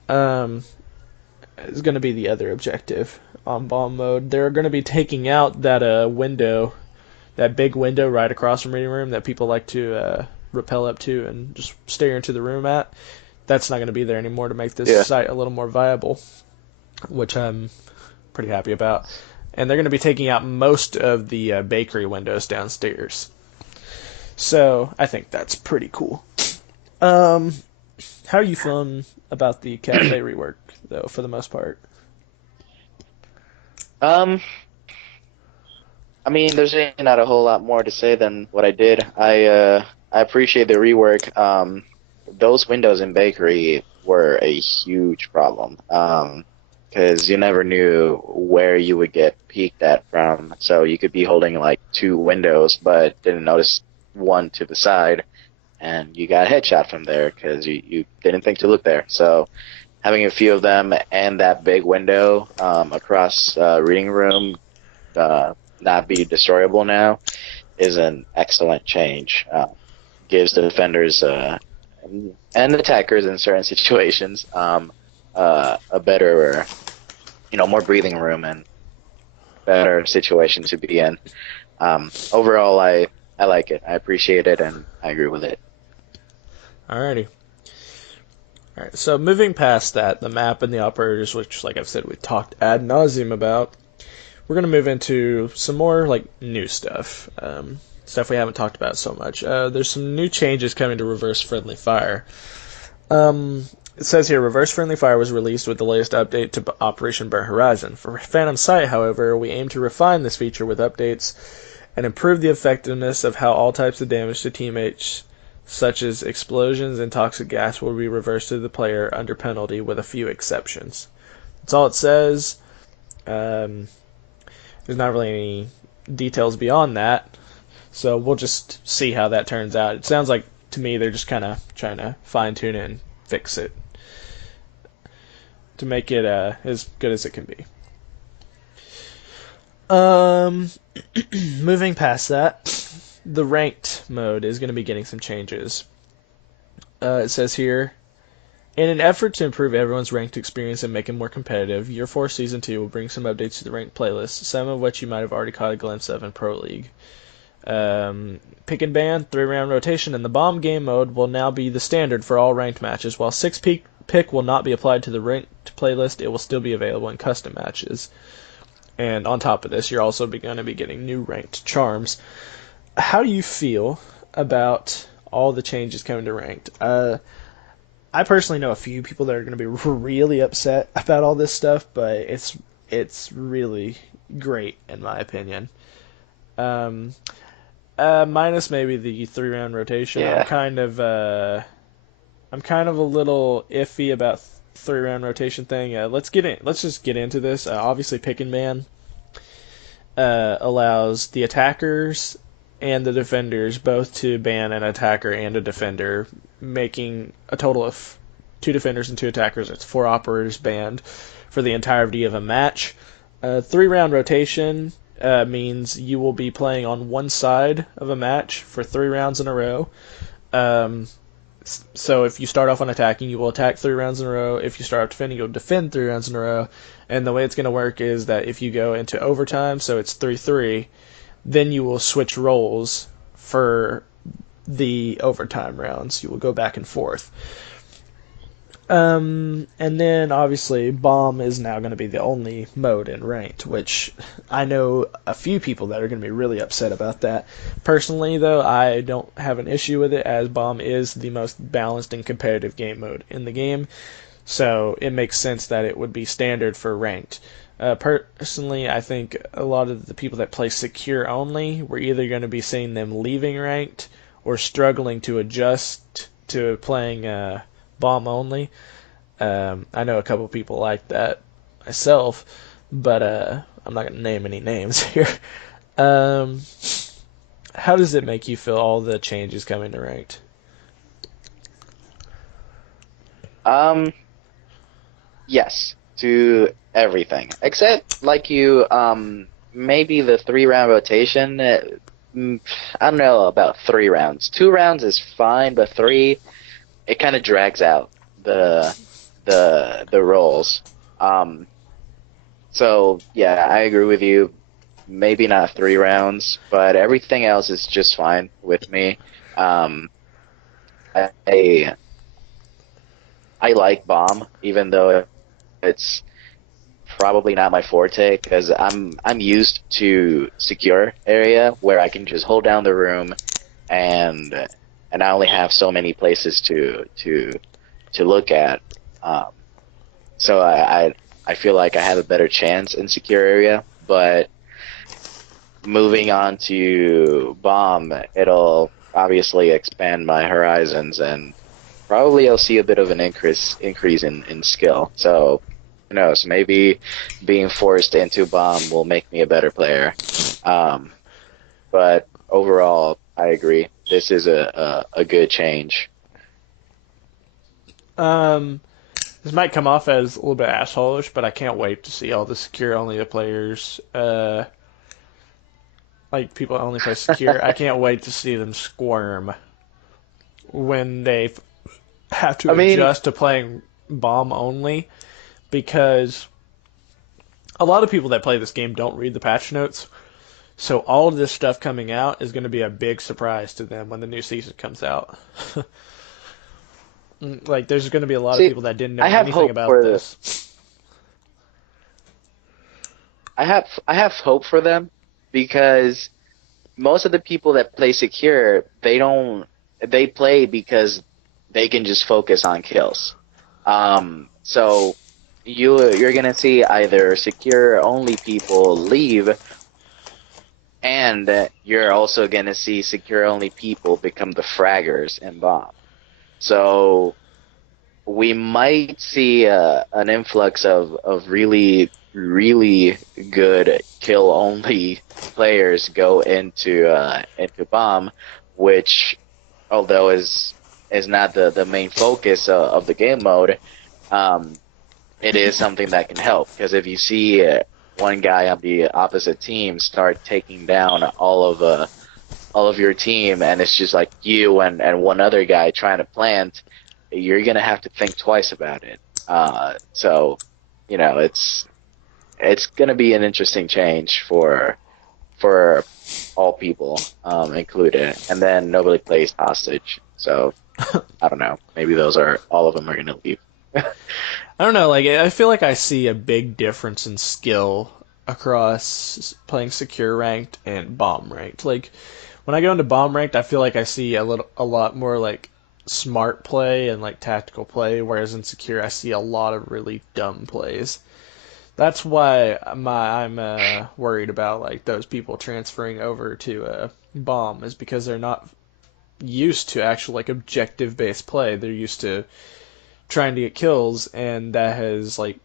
Um, is going to be the other objective on bomb mode. They're going to be taking out that window, that big window right across from Reading Room that people like to rappel up to and just stare into the room at. That's not going to be there anymore to make this Yeah. site a little more viable, which I'm pretty happy about. And they're going to be taking out most of the bakery windows downstairs. So I think that's pretty cool. Um, how are you feeling about the cafe rework, though, for the most part? Um, I mean, there's really not a whole lot more to say than what I did. I appreciate the rework. Those windows in Bakery were a huge problem. Because you never knew where you would get peeked at from. So you could be holding like two windows, but didn't notice one to the side, and you got a headshot from there because you didn't think to look there. So having a few of them and that big window across reading room not be destroyable now is an excellent change. Gives the defenders and attackers in certain situations a better, more breathing room and better situation to be in. Overall, I like it. I appreciate it, and I agree with it. Alrighty. Alright, so moving past that, the map and the operators, which, like I've said, we talked ad nauseum about, we're going to move into some more, like, new stuff. Stuff we haven't talked about so much. There's some new changes coming to Reverse Friendly Fire. It says here, Reverse Friendly Fire was released with the latest update to Operation Burnt Horizon. For Phantom Sight, however, we aim to refine this feature with updates and improve the effectiveness of how all types of damage to teammates, such as explosions and toxic gas, will be reversed to the player under penalty, with a few exceptions. That's all it says. There's not really any details beyond that, so we'll just see how that turns out. It sounds like, to me, they're just kind of trying to fine-tune it and fix it to make it as good as it can be. Moving past that, the ranked mode is going to be getting some changes. It says here, in an effort to improve everyone's ranked experience and make it more competitive, Year 4 Season 2 will bring some updates to the ranked playlist, some of which you might have already caught a glimpse of in Pro League. Pick and ban, 3-round rotation, and the bomb game mode will now be the standard for all ranked matches. While 6 pick will not be applied to the ranked playlist, it will still be available in custom matches. And on top of this, you're also going to be getting new ranked charms. How do you feel about all the changes coming to ranked? I personally know a few people that are going to be really upset about all this stuff, but it's really great in my opinion. Minus maybe the 3-round rotation. Yeah. I'm kind of a little iffy about 3-round rotation thing. Let's just get into this. Obviously, pick and ban allows the attackers and the defenders both to ban an attacker and a defender, making a total of 2 defenders and 2 attackers. It's 4 operators banned for the entirety of a match. 3-round rotation means you will be playing on one side of a match for 3 rounds in a row. So if you start off on attacking, you will attack 3 rounds in a row. If you start off defending, you'll defend 3 rounds in a row. And the way it's going to work is that if you go into overtime, so it's 3-3, then you will switch roles for the overtime rounds. You will go back and forth. And then obviously bomb is now going to be the only mode in ranked, which I know a few people that are going to be really upset about that. Personally, though, I don't have an issue with it, as bomb is the most balanced and competitive game mode in the game, so it makes sense that it would be standard for ranked. Personally, I think a lot of the people that play secure only, we're either going to be seeing them leaving ranked or struggling to adjust to playing bomb only. I know a couple people like that myself, but I'm not going to name any names here. How does it make you feel, all the changes coming to ranked? Yes, to everything except like you. Maybe the 3-round rotation. I don't know about 3 rounds. 2 rounds is fine, but 3, it kind of drags out the roles. So yeah, I agree with you. Maybe not 3 rounds, but everything else is just fine with me. I I like bomb, even though it's probably not my forte, because I'm used to secure area where I can just hold down the room, and I only have so many places to look at. So I feel like I have a better chance in secure area, but moving on to bomb, it'll obviously expand my horizons and probably I'll see a bit of an increase in skill. So who knows? Maybe being forced into bomb will make me a better player. Um, but overall, I agree. This is a good change. Um, this might come off as a little bit assholeish, but I can't wait to see all the secure only players. Like people that only play secure. I can't wait to see them squirm when they have to I mean, adjust to playing bomb only, because a lot of people that play this game don't read the patch notes. So all of this stuff coming out is going to be a big surprise to them when the new season comes out. Like, there's going to be a lot of see, people that didn't know I have anything hope about for this. I have hope for them because most of the people that play secure, they play because they can just focus on kills. So you're gonna see either secure only people leave, and you're also gonna see secure only people become the fraggers in bomb. So we might see an influx of really good kill only players go into bomb, which although is not the main focus of the game mode, um, it is something that can help because if you see one guy on the opposite team start taking down all of your team, and it's just like you and one other guy trying to plant, you're gonna have to think twice about it. So, it's gonna be an interesting change for all people, included. And then nobody plays hostage, so I don't know. Maybe those are all of them are gonna leave. I don't know, like, I feel like I see a big difference in skill across playing secure ranked and bomb ranked. Like, when I go into bomb ranked, I feel like I see a lot more like smart play and like tactical play, whereas in secure I see a lot of really dumb plays. That's why I'm worried about like those people transferring over to bomb, is because they're not used to actual like objective based play. They're used to trying to get kills, and that has like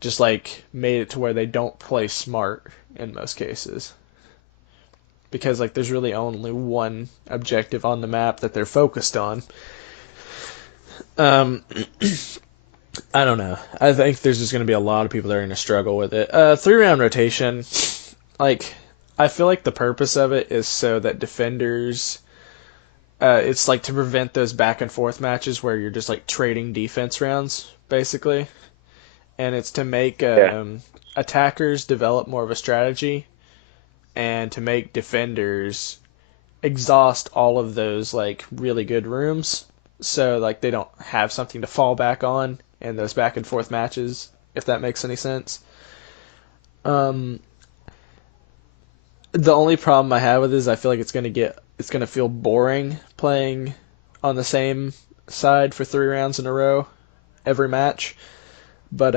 just like made it to where they don't play smart in most cases, because like there's really only one objective on the map that they're focused on. Um, I don't know. I think there's just going to be a lot of people that are going to struggle with it. 3 round rotation, like I feel like the purpose of it is so that defenders, it's like to prevent those back and forth matches where you're just like trading defense rounds basically, and it's to make Yeah, attackers develop more of a strategy, and to make defenders exhaust all of those like really good rooms, so like they don't have something to fall back on in those back and forth matches, if that makes any sense. um the only problem I have with it is I feel like it's gonna feel boring playing on the same side for 3 rounds in a row every match. But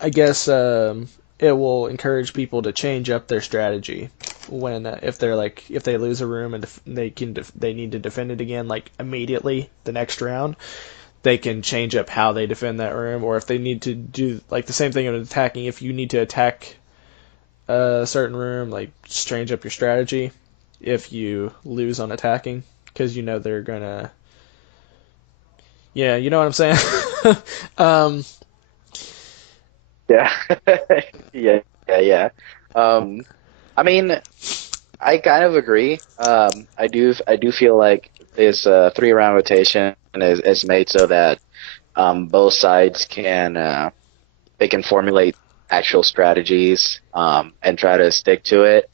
I guess it will encourage people to change up their strategy when if they're like if they lose a room and they need to defend it again like immediately the next round, they can change up how they defend that room. Or if they need to do like the same thing in attacking, if you need to attack a certain room, like just change up your strategy if you lose on attacking, because you know they're gonna, yeah, you know what I'm saying. um yeah, yeah, yeah. Um, I mean, I kind of agree. I do feel like this 3 round rotation is made so that both sides can they can formulate actual strategies and try to stick to it,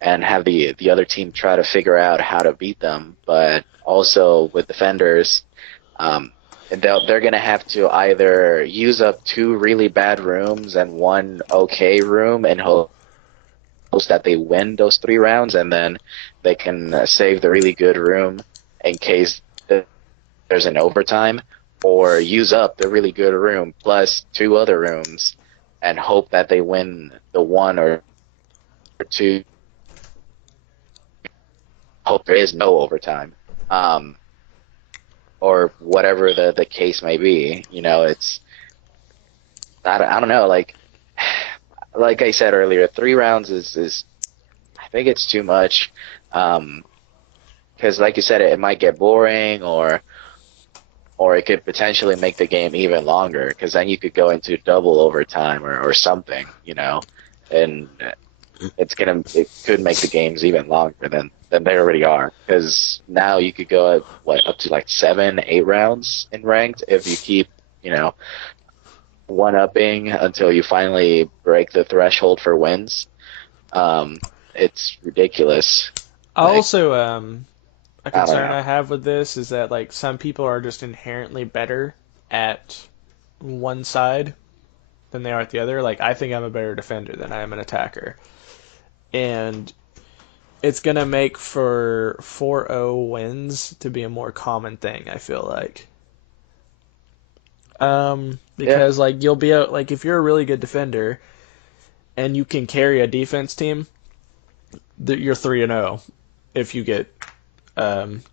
and have the other team try to figure out how to beat them. But also with defenders, um, they're gonna have to either use up two really bad rooms and one okay room and hopes that they win those 3 rounds, and then they can save the really good room in case there's an overtime, or use up the really good room plus two other rooms and hope that they win the one or two. Hope there is no overtime, um, or whatever the case may be. You know, it's I don't know. Like I said earlier, 3 rounds is I think it's too much. Um, because like you said, it might get boring, or it could potentially make the game even longer. Because then you could go into double overtime or something, you know, and it could make the games even longer than they already are. Because now you could go at what up to like 7, 8 rounds in ranked if you keep, you know, one upping until you finally break the threshold for wins. Um, it's ridiculous. Like Also, a I don't concern know. I have with this is that like some people are just inherently better at one side than they are at the other. Like I think I'm a better defender than I am an attacker, and it's gonna make for 4-0 wins to be a more common thing. I feel like, Yeah, because like you'll be out like if you're a really good defender and you can carry a defense team, you're 3-0 if you get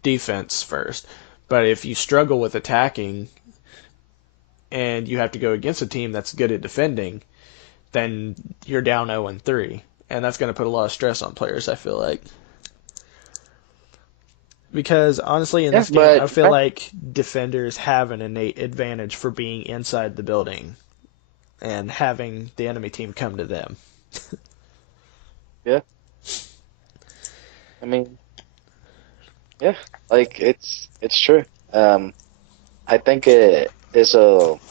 defense first. But if you struggle with attacking and you have to go against a team that's good at defending, then you're down 0-3, and that's going to put a lot of stress on players. I feel like because honestly, in yeah, this game, but I feel like defenders have an innate advantage for being inside the building and having the enemy team come to them. yeah, I mean, yeah, like it's true. I think this will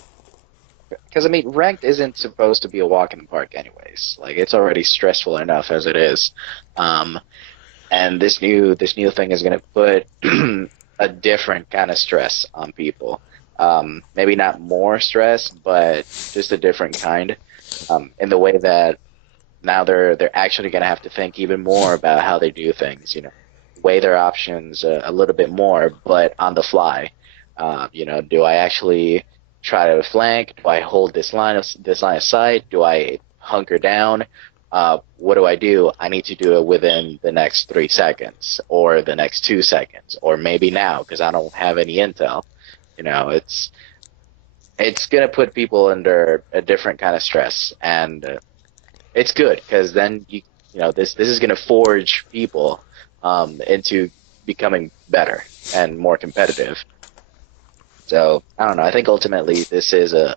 because I mean, ranked isn't supposed to be a walk in the park, anyways. Like it's already stressful enough as it is. Um, and this new thing is going to put a different kind of stress on people. Maybe not more stress, but just a different kind. In the way that now they're actually going to have to think even more about how they do things. You know, weigh their options a little bit more, but on the fly. You know, do I actually try to flank? Do I hold this line of sight? Do I hunker down? What do I do? I need to do it within the next 3 seconds or the next 2 seconds or maybe now because I don't have any intel. You know, it's gonna put people under a different kind of stress, and it's good because then this is gonna forge people into becoming better and more competitive. So I don't know. I think ultimately this is a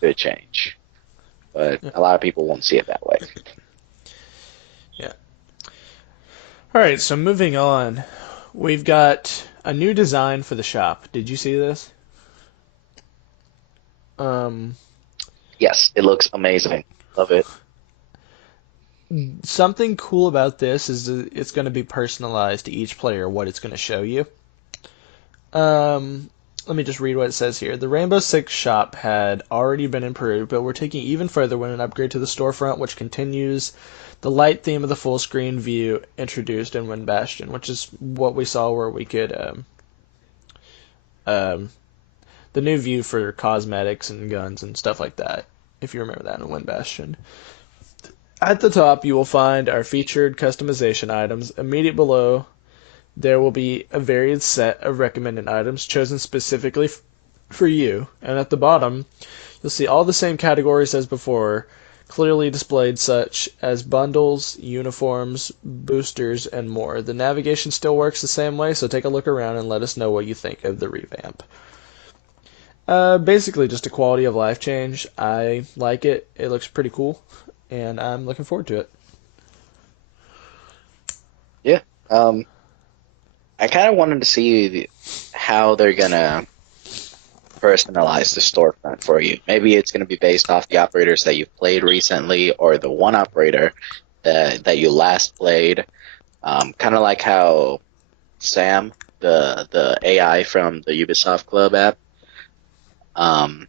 good change, but Yeah. a lot of people won't see it that way. Yeah. All right. So moving on, we've got a new design for the shop. Did you see this? Um, Yes, it looks amazing. Love it. Something cool about this is that it's going to be personalized to each player what it's going to show you. Um, Let me just read what it says here. The Rainbow Six shop had already been improved, but we're taking it even further when an upgrade to the storefront, which continues the light theme of the full screen view introduced in Wind Bastion, which is what we saw where we could um, the new view for cosmetics and guns and stuff like that. If you remember that in Wind Bastion. At the top, you will find our featured customization items. Immediate below, there will be a varied set of recommended items chosen specifically for you. And at the bottom, you'll see all the same categories as before, clearly displayed, such as bundles, uniforms, boosters, and more. The navigation still works the same way, so take a look around and let us know what you think of the revamp. Basically, just a quality of life change. I like it. It looks pretty cool, and I'm looking forward to it. Yeah. I kind of wanted to see how they're gonna personalize the storefront for you. Maybe it's gonna be based off the operators that you've played recently, or the one operator that you last played. Kind of like how Sam, the AI from the Ubisoft Club app, um,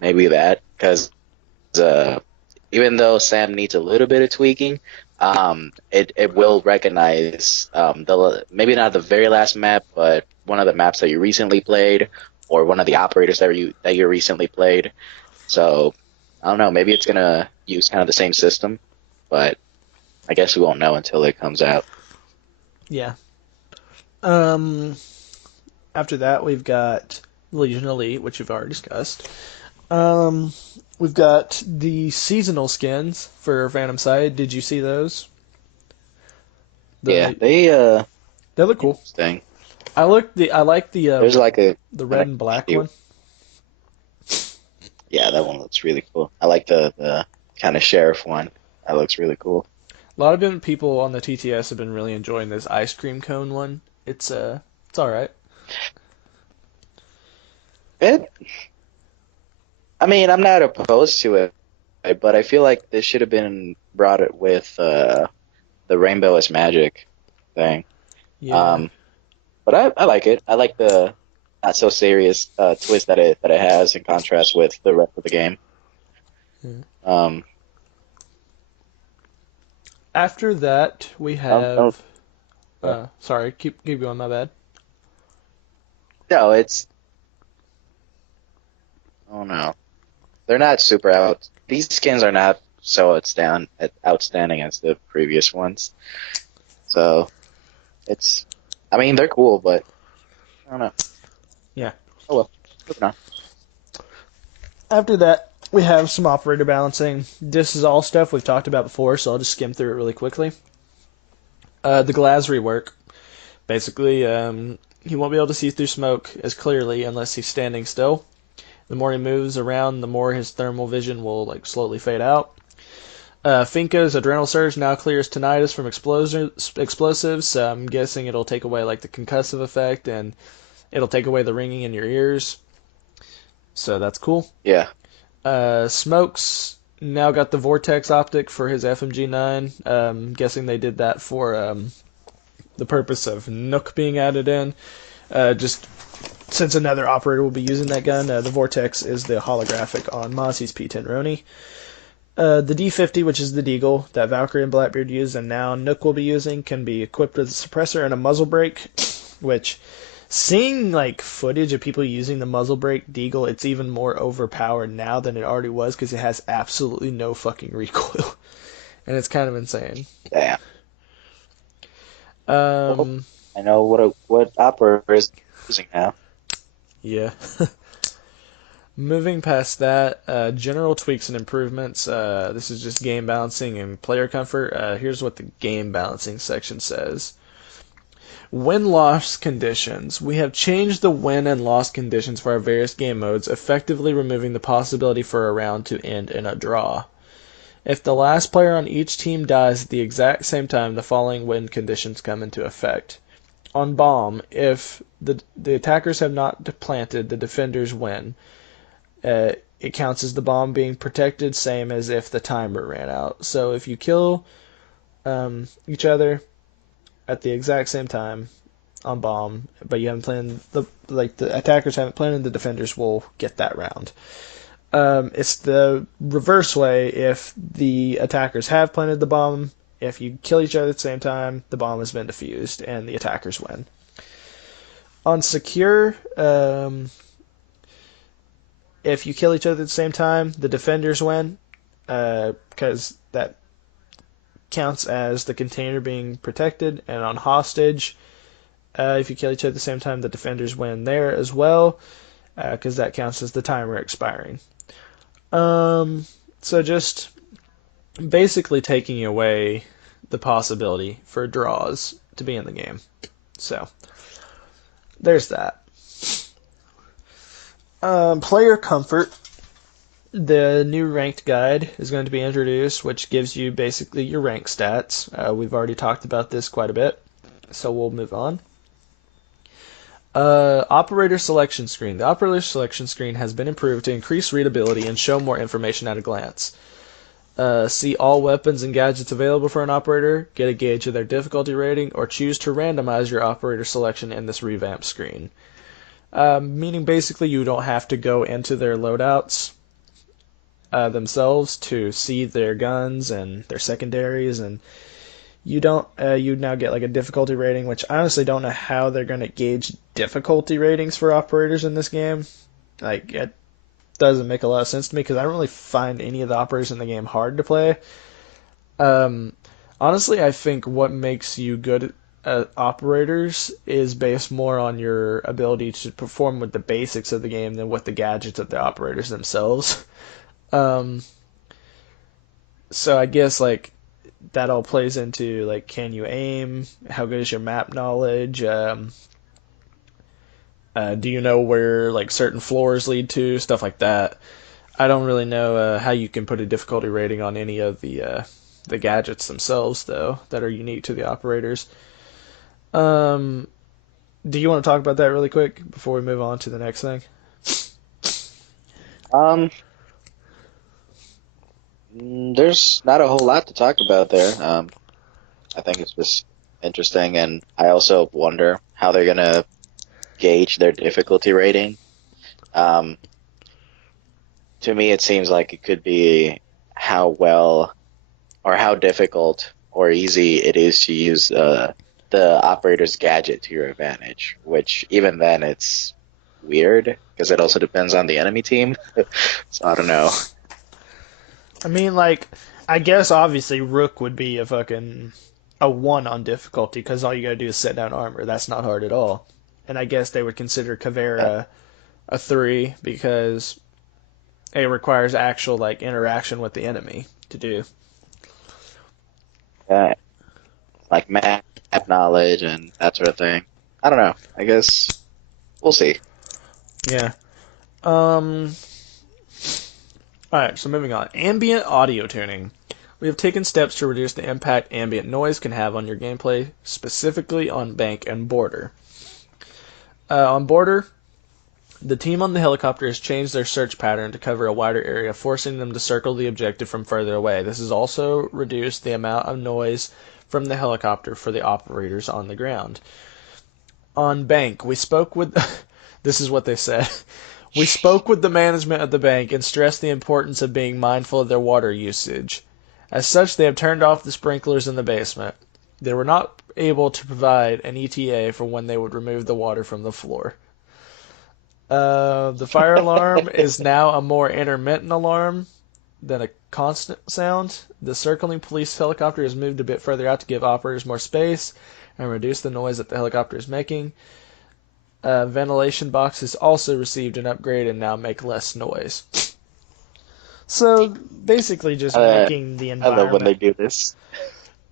maybe that because uh, even though Sam needs a little bit of tweaking, it will recognize the maybe not the very last map, but one of the maps that you recently played, or one of the operators that you recently played. So I don't know. Maybe it's gonna use kind of the same system, but I guess we won't know until it comes out. Yeah. Um, After that, we've got Legion Elite, which we've already discussed. Um, we've got the seasonal skins for Phantom Side. Did you see those? Yeah, The They look cool. interesting. I like There's like a the kind red of and black crafty. one. Yeah, that one looks really cool. I like the kind of sheriff one. That looks really cool. A lot of different people on the TTS have been really enjoying this ice cream cone one. It's all right. It, I mean, I'm not opposed to it, but I feel like this should have been brought it with the Rainbow is Magic thing. Yeah. Um, but I like it. I like the not so serious twist that it has in contrast with the rest of the game. Yeah. Um, After that, we I don't, have. Sorry, keep going. My bad. no, it's oh no, they're not super out. These skins are not so outstanding as the previous ones. So it's, I mean, they're cool, but I don't know. Yeah. Oh well, moving on. After that, we have some operator balancing. This is all stuff we've talked about before, so I'll just skim through it really quickly. The glass rework. Basically, he won't be able to see through smoke as clearly unless he's standing still. The more he moves around, the more his thermal vision will like slowly fade out. Finko's Adrenal Surge now clears tinnitus from explosives. So I'm guessing it'll take away like the concussive effect and it'll take away the ringing in your ears. So that's cool. Yeah, Smokes now got the Vortex optic for his FMG9. Guessing they did that for the purpose of Nook being added in. Just since another operator will be using that gun, the Vortex is the holographic on Mozzie's P10 Roni. The D50, which is the Deagle that Valkyrie and Blackbeard use, and now Nook will be using, can be equipped with a suppressor and a muzzle brake, which, seeing like footage of people using the muzzle brake Deagle, it's even more overpowered now than it already was because it has absolutely no fucking recoil, and it's kind of insane. damn. Well, Um, I know what opera is using now. yeah. Moving past that, general tweaks and improvements. This is just game balancing and player comfort. Here's what the game balancing section says. Win-loss conditions. We have changed the win and loss conditions for our various game modes, effectively removing the possibility for a round to end in a draw. If the last player on each team dies at the exact same time, the following win conditions come into effect. On bomb, if the attackers have not planted, the defenders win. It counts as the bomb being protected, same as if the timer ran out. So if you kill each other at the exact same time on bomb, but you haven't planned the attackers haven't planned, the defenders will get that round. It's the reverse way if the attackers have planted the bomb. If you kill each other at the same time, the bomb has been defused and the attackers win. On secure, if you kill each other at the same time, the defenders win because that counts as the container being protected. And on hostage, if you kill each other at the same time, the defenders win there as well because that counts as the timer expiring. So just basically taking away the possibility for draws to be in the game. So there's that. Player comfort. The new ranked guide is going to be introduced, which gives you basically your rank stats. We've already talked about this quite a bit, so we'll move on. Operator selection screen. The operator selection screen has been improved to increase readability and show more information at a glance. See all weapons and gadgets available for an operator, get a gauge of their difficulty rating, or choose to randomize your operator selection in this revamped screen. Meaning basically you don't have to go into their loadouts themselves to see their guns and their secondaries, and you now get like a difficulty rating, which I honestly don't know how they're going to gauge difficulty ratings for operators in this game. Like doesn't make a lot of sense to me because I don't really find any of the operators in the game hard to play. Um, Honestly, I think what makes you good at operators is based more on your ability to perform with the basics of the game than with the gadgets of the operators themselves. Um, so I guess like that all plays into like can you aim? How good is your map knowledge? Do you know where like certain floors lead to? Stuff like that. I don't really know how you can put a difficulty rating on any of the gadgets themselves, though, that are unique to the operators. Um, do you want to talk about that really quick before we move on to the next thing? Um, there's not a whole lot to talk about there. I think it's just interesting, and I also wonder how they're gonna gauge their difficulty rating. Um, to me, it seems like it could be how well or how difficult or easy it is to use the operator's gadget to your advantage, which even then it's weird because it also depends on the enemy team. So I don't know. I mean, like, I guess obviously Rook would be a one on difficulty because all you gotta do is set down armor. That's not hard at all. And I guess they would consider Uh, Caveira a three because it requires actual like interaction with the enemy to do. uh, like map knowledge and that sort of thing. I don't know. I guess we'll see. Yeah. Um. All right. So moving on. Ambient audio tuning. We have taken steps to reduce the impact ambient noise can have on your gameplay, specifically on Bank and Border. On Border, the team on the helicopter has changed their search pattern to cover a wider area, forcing them to circle the objective from further away. This has also reduced the amount of noise from the helicopter for the operators on the ground. On Bank, we spoke with. This is what they said. We spoke with the management of the bank and stressed the importance of being mindful of their water usage. As such, they have turned off the sprinklers in the basement. They were not able to provide an ETA for when they would remove the water from the floor. The fire alarm is now a more intermittent alarm than a constant sound. The circling police helicopter is moved a bit further out to give operators more space and reduce the noise that the helicopter is making. Ventilation boxes also received an upgrade and now make less noise. So basically, just Uh, making the I love when environment. they do this.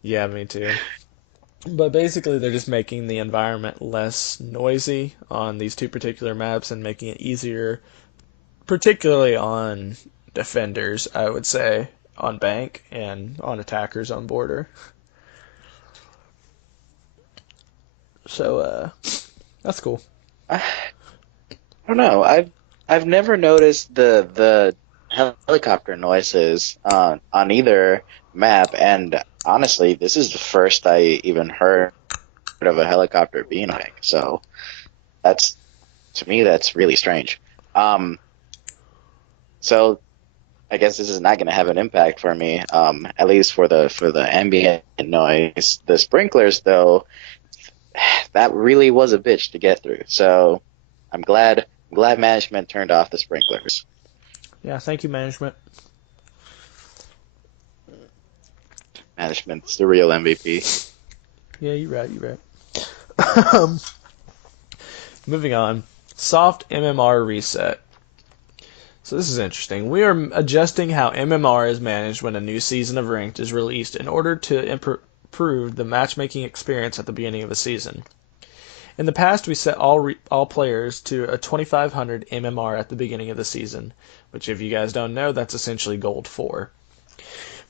Yeah, me too. But basically, they're just making the environment less noisy on these two particular maps and making it easier, particularly on defenders, I would say, on bank and on attackers on border. So, that's cool. I don't know. I've never noticed the helicopter noises on either map, and honestly, this is the first I even heard of a helicopter being like. So that's to me that's really strange. Um, so I guess this is not going to have an impact for me. At least for the ambient noise. The sprinklers, though, that really was a bitch to get through. So I'm glad management turned off the sprinklers. Yeah, thank you, management. Management's the real MVP. Yeah, you're right, you're right. Moving on. Soft MMR reset. So this is interesting. We are adjusting how MMR is managed when a new season of Ranked is released in order to improve the matchmaking experience at the beginning of a season. In the past, we set all players to a 2500 MMR at the beginning of the season, which if you guys don't know, that's essentially Gold 4.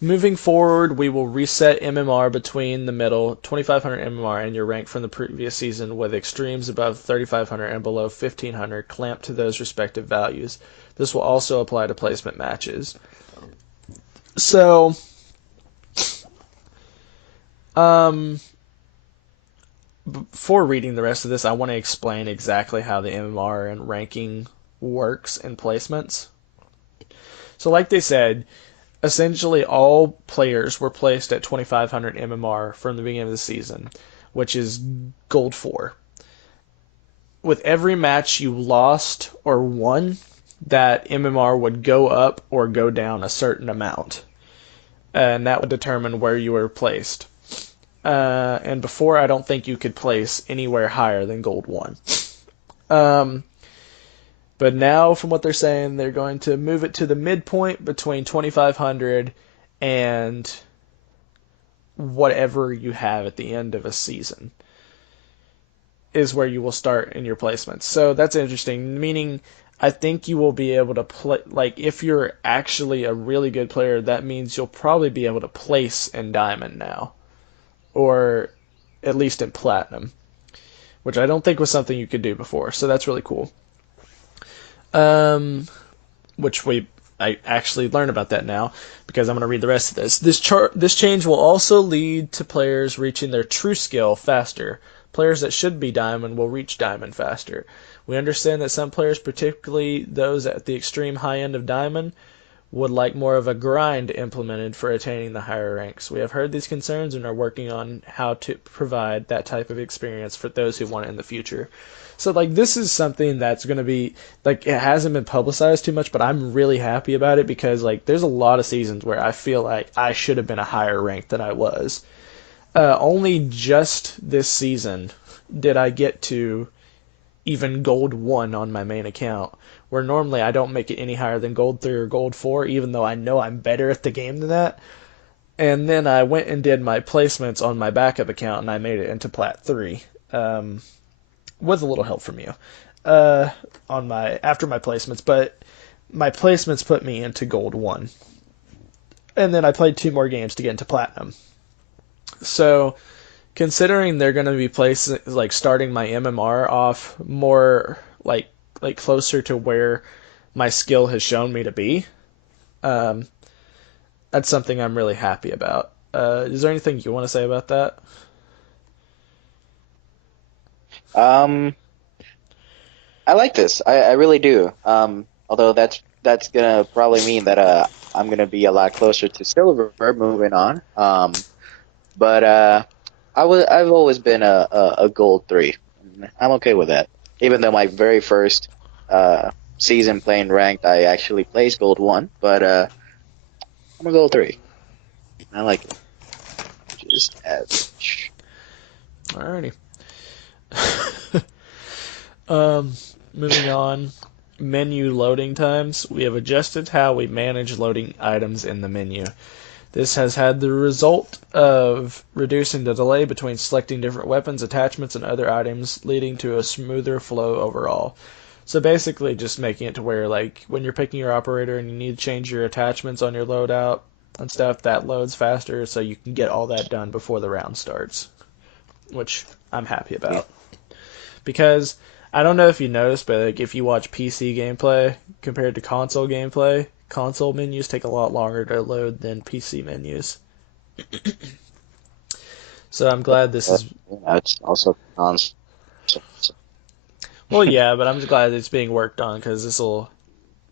Moving forward, we will reset MMR between the middle 2500 MMR and your rank from the previous season with extremes above 3500 and below 1500 clamped to those respective values. This will also apply to placement matches. So, um, before reading the rest of this, I want to explain exactly how the MMR and ranking works in placements. So, like they said, essentially all players were placed at 2500 MMR from the beginning of the season, which is Gold 4. With every match you lost or won, that MMR would go up or go down a certain amount, and that would determine where you were placed. And before, I don't think you could place anywhere higher than Gold 1. Um, but now, from what they're saying, they're going to move it to the midpoint between 2,500 and whatever you have at the end of a season is where you will start in your placements. So that's interesting, meaning I think you will be able to play, like, if you're actually a really good player, that means you'll probably be able to place in Diamond now, or at least in Platinum, which I don't think was something you could do before. So that's really cool. Um, which I actually learn about that now because I'm going to read the rest of this. This change will also lead to players reaching their true skill faster. Players that should be Diamond will reach Diamond faster. We understand that some players, particularly those at the extreme high end of Diamond, would like more of a grind implemented for attaining the higher ranks. We have heard these concerns and are working on how to provide that type of experience for those who want it in the future. So, like, this is something that's going to be, like, it hasn't been publicized too much, but I'm really happy about it because, like, there's a lot of seasons where I feel like I should have been a higher rank than I was. Only just this season did I get to even Gold 1 on my main account, where normally I don't make it any higher than Gold 3 or Gold 4, even though I know I'm better at the game than that. And then I went and did my placements on my backup account, and I made it into Plat 3. With a little help from you on my after my placements, but my placements put me into Gold 1. And then I played 2 more games to get into Platinum. So, considering they're going to be placing, like, starting my MMR off more like closer to where my skill has shown me to be, um, that's something I'm really happy about. Is there anything you want to say about that? Um, I like this. I really do. Although that's gonna probably mean that I'm gonna be a lot closer to silver moving on. But I've always been a gold 3. I'm okay with that. Even though my very first season playing ranked, I actually placed gold 1, but I'm a gold 3. I like it. Just average. Alrighty. um, Moving on. Menu loading times. We have adjusted how we manage loading items in the menu. This has had the result of reducing the delay between selecting different weapons, attachments, and other items, leading to a smoother flow overall. So basically just making it to where, like, when you're picking your operator and you need to change your attachments on your loadout and stuff, that loads faster so you can get all that done before the round starts, which I'm happy Yeah. about. Because I don't know if you noticed, but, like, if you watch PC gameplay compared to console gameplay, console menus take a lot longer to load than PC menus. So I'm glad this Uh, is. it's also cons. Well, yeah, but I'm just glad it's being worked on because this will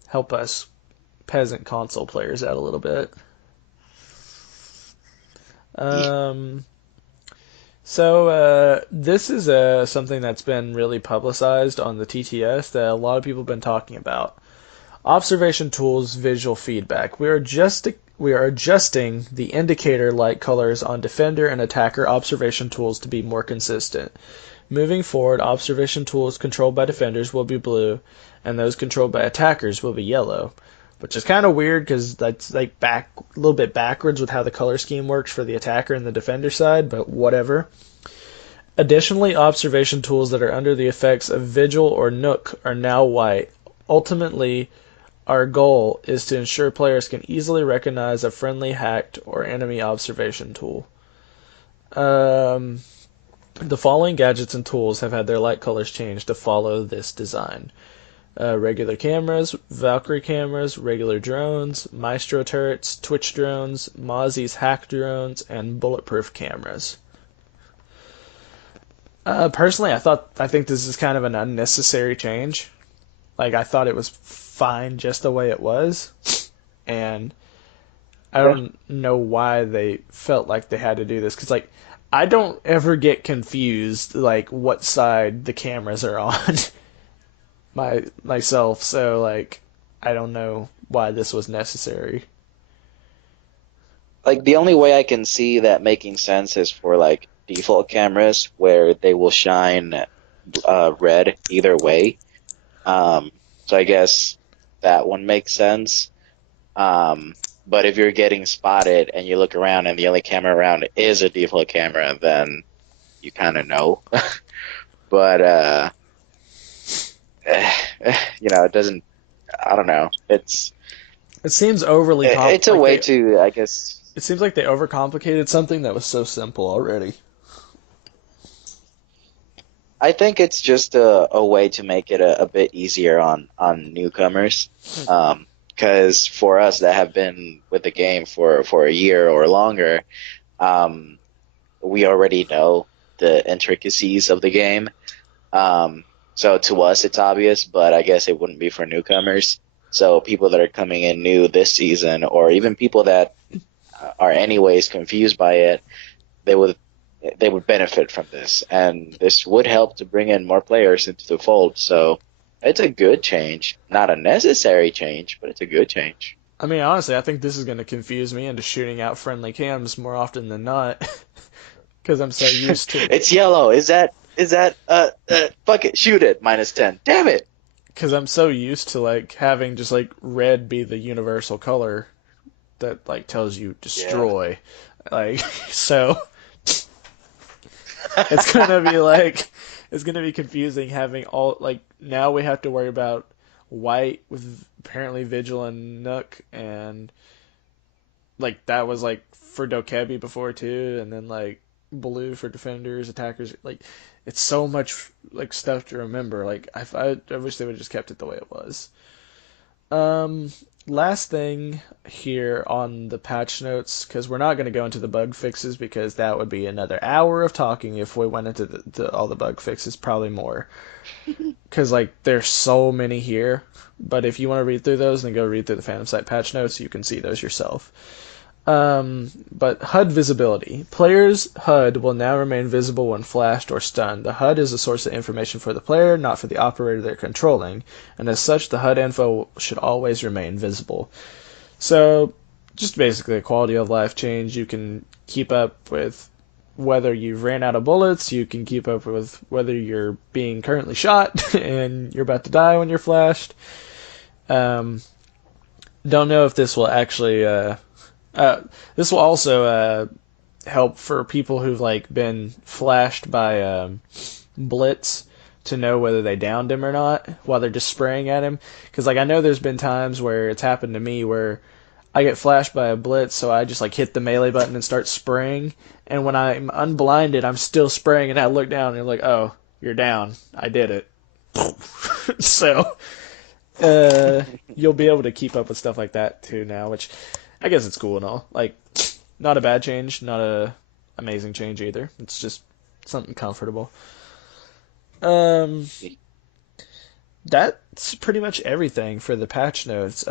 help us peasant console players out a little bit. Yeah. Um, this is something that's been really publicized on the TTS that a lot of people have been talking about. Observation tools visual feedback. We are adjusting the indicator light colors on defender and attacker observation tools to be more consistent. Moving forward, observation tools controlled by defenders will be blue, and those controlled by attackers will be yellow. Which is kind of weird because that's like a little bit backwards with how the color scheme works for the attacker and the defender side, but whatever. Additionally, observation tools that are under the effects of Vigil or Nook are now white. Ultimately, our goal is to ensure players can easily recognize a friendly, hacked, or enemy observation tool. Um, the following gadgets and tools have had their light colors changed to follow this design. Regular cameras, Valkyrie cameras, regular drones, Maestro turrets, Twitch drones, Mozzie's hack drones, and bulletproof cameras. Personally, I think this is kind of an unnecessary change. Like, I thought it was fine just the way it was, and I Yeah. don't know why they felt like they had to do this. Because, like, I don't ever get confused, like, what side the cameras are on myself. So, like, I don't know why this was necessary. Like the only way I can see that making sense is for like default cameras where they will shine red either way. Um, so I guess that one makes sense. But if you're getting spotted and you look around and the only camera around is a default camera, then you kind of know. But it doesn't. I don't know. It seems overly It's a like way they. to, I guess. It seems like they overcomplicated something that was so simple already. I think it's just a way to make it a bit easier on newcomers. Because for us that have been with the game for a year or longer, um, we already know the intricacies of the game. Um, so to us, it's obvious, but I guess it wouldn't be for newcomers. So people that are coming in new this season, or even people that are anyways confused by it, they would they would benefit from this, and this would help to bring in more players into the fold. So it's a good change, not a necessary change, but it's a good change. I mean, honestly, I think this is going to confuse me into shooting out friendly cams more often than not, because I'm so used to. It's yellow. Is that fuck it, shoot it, -10. Damn it. Because I'm so used to like having just like red be the universal color that like tells you Yeah. destroy, like so it's gonna be like it's gonna be confusing having all like now we have to worry about white with apparently Vigil and Nook and like that was like for Dokebi before too, and then like blue for defenders, attackers. Like it's so much like stuff to remember. Like I wish they would have just kept it the way it was. Um, Last thing here on the patch notes, because we're not going to go into the bug fixes because that would be another hour of talking if we went into all the bug fixes, probably more. Because like there's so many here, but if you want to read through those, then go read through the Phantom Site patch notes. You can see those yourself. But HUD visibility. Players' HUD will now remain visible when flashed or stunned. The HUD is a source of information for the player, not for the operator they're controlling, and as such, the HUD info should always remain visible. So, just basically a quality of life change. You can keep up with whether you've ran out of bullets, you can keep up with whether you're being currently shot and you're about to die when you're flashed. Um, don't know if this will actually uh, this will also help for people who've like been flashed by Blitz to know whether they downed him or not while they're just spraying at him. Because like I know there's been times where it's happened to me where I get flashed by a Blitz, so I just like hit the melee button and start spraying. And when I'm unblinded, I'm still spraying, and I look down and you're like, oh, you're down. I did it. So you'll be able to keep up with stuff like that too now, which I guess it's cool and all. Like, not a bad change, not a amazing change either. It's just something comfortable. Um, that's pretty much everything for the patch notes.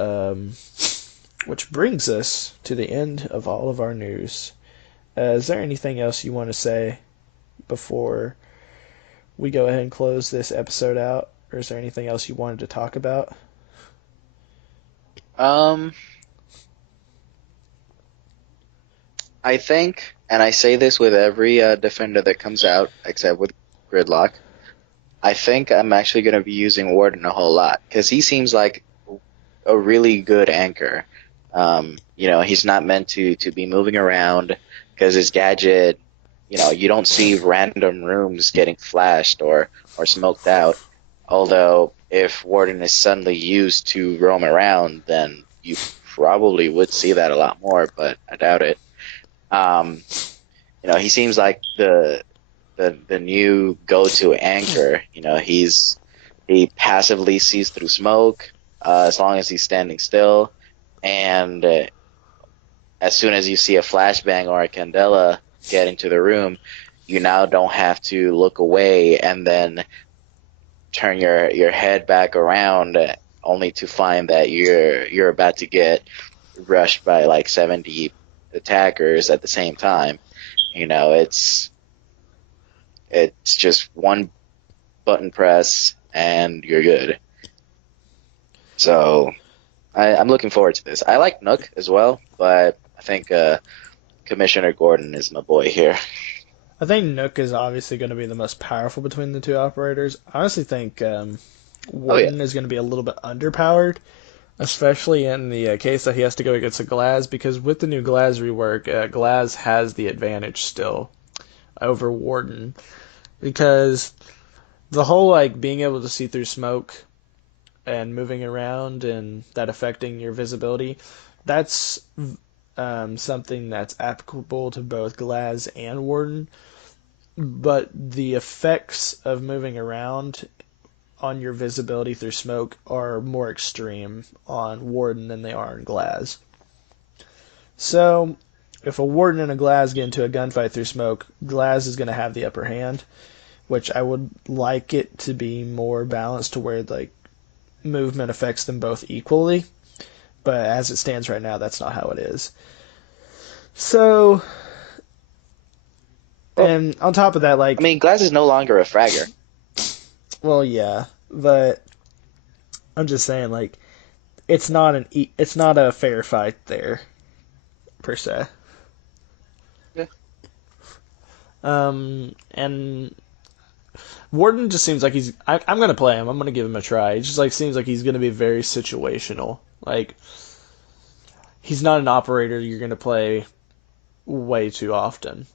Which brings us to the end of all of our news. Is there anything else you want to say before we go ahead and close this episode out, or is there anything else you wanted to talk about? Um, I think, and I say this with every defender that comes out, except with Gridlock. I think I'm actually going to be using Warden a whole lot because he seems like a really good anchor. He's not meant to be moving around because his gadget, you don't see random rooms getting flashed or smoked out. Although if Warden is suddenly used to roam around, then you probably would see that a lot more, but I doubt it. Um, he seems like the new go-to anchor. He passively sees through smoke as long as he's standing still, and as soon as you see a flashbang or a candela get into the room, you now don't have to look away and then turn your head back around only to find that you're about to get rushed by like 70 attackers at the same time. It's just one button press and you're good. So I'm looking forward to this. I like Nook as well, but I think Commissioner Gordon is my boy here. I think Nook is obviously going to be the most powerful between the two operators. I honestly think Oh yeah, Warden is going to be a little bit underpowered, especially in the case that he has to go against a Glaz, because with the new Glaz rework, Glaz has the advantage still over Warden, because the whole like being able to see through smoke and moving around and that affecting your visibility, that's something that's applicable to both Glaz and Warden. But the effects of moving around on your visibility through smoke are more extreme on Warden than they are in Glaz. So, if a Warden and a Glaz get into a gunfight through smoke, Glaz is going to have the upper hand, which I would like it to be more balanced to where like movement affects them both equally. But as it stands right now, that's not how it is. So, well, and on top of that, I like, mean, Glass is no longer a fragger. well, yeah, but I'm just saying, like, it's not a fair fight there per se. Yeah. And Warden just seems like I'm gonna play him. I'm gonna give him a try. It just like seems like he's gonna be very situational. Like he's not an operator you're gonna play way too often.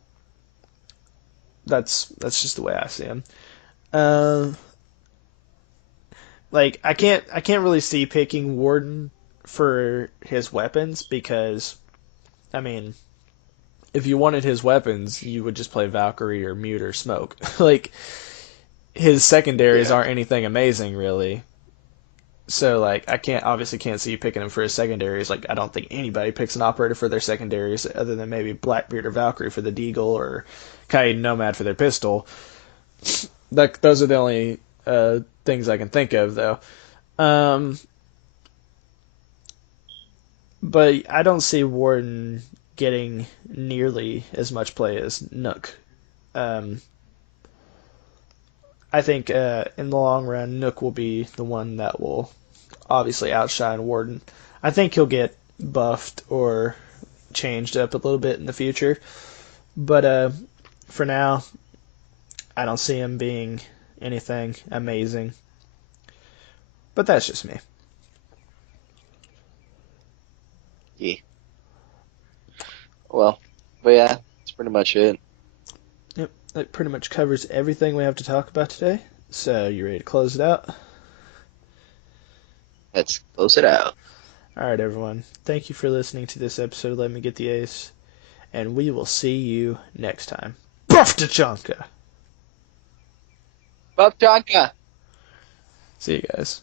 That's just the way I see him. Uh, like I can't really see picking Warden for his weapons because I mean if you wanted his weapons you would just play Valkyrie or Mute or Smoke. Like his secondaries Yeah. aren't anything amazing really. So like I can't obviously can't see you picking him for his secondaries. Like I don't think anybody picks an operator for their secondaries other than maybe Blackbeard or Valkyrie for the Deagle or Kaiden Nomad for their pistol. Like those are the only things I can think of though. Um, but I don't see Warden getting nearly as much play as Nook. Um, I think in the long run, Nook will be the one that will obviously outshine Warden. I think he'll get buffed or changed up a little bit in the future, but for now, I don't see him being anything amazing. But that's just me. Yeah. Well, but yeah, that's pretty much it. Yep, that pretty much covers everything we have to talk about today. So, you ready to close it out? Let's close it out. All right, everyone. Thank you for listening to this episode of Let Me Get the Ace, and we will see you next time. Buff Tachanka! Bob Jonka. See you guys.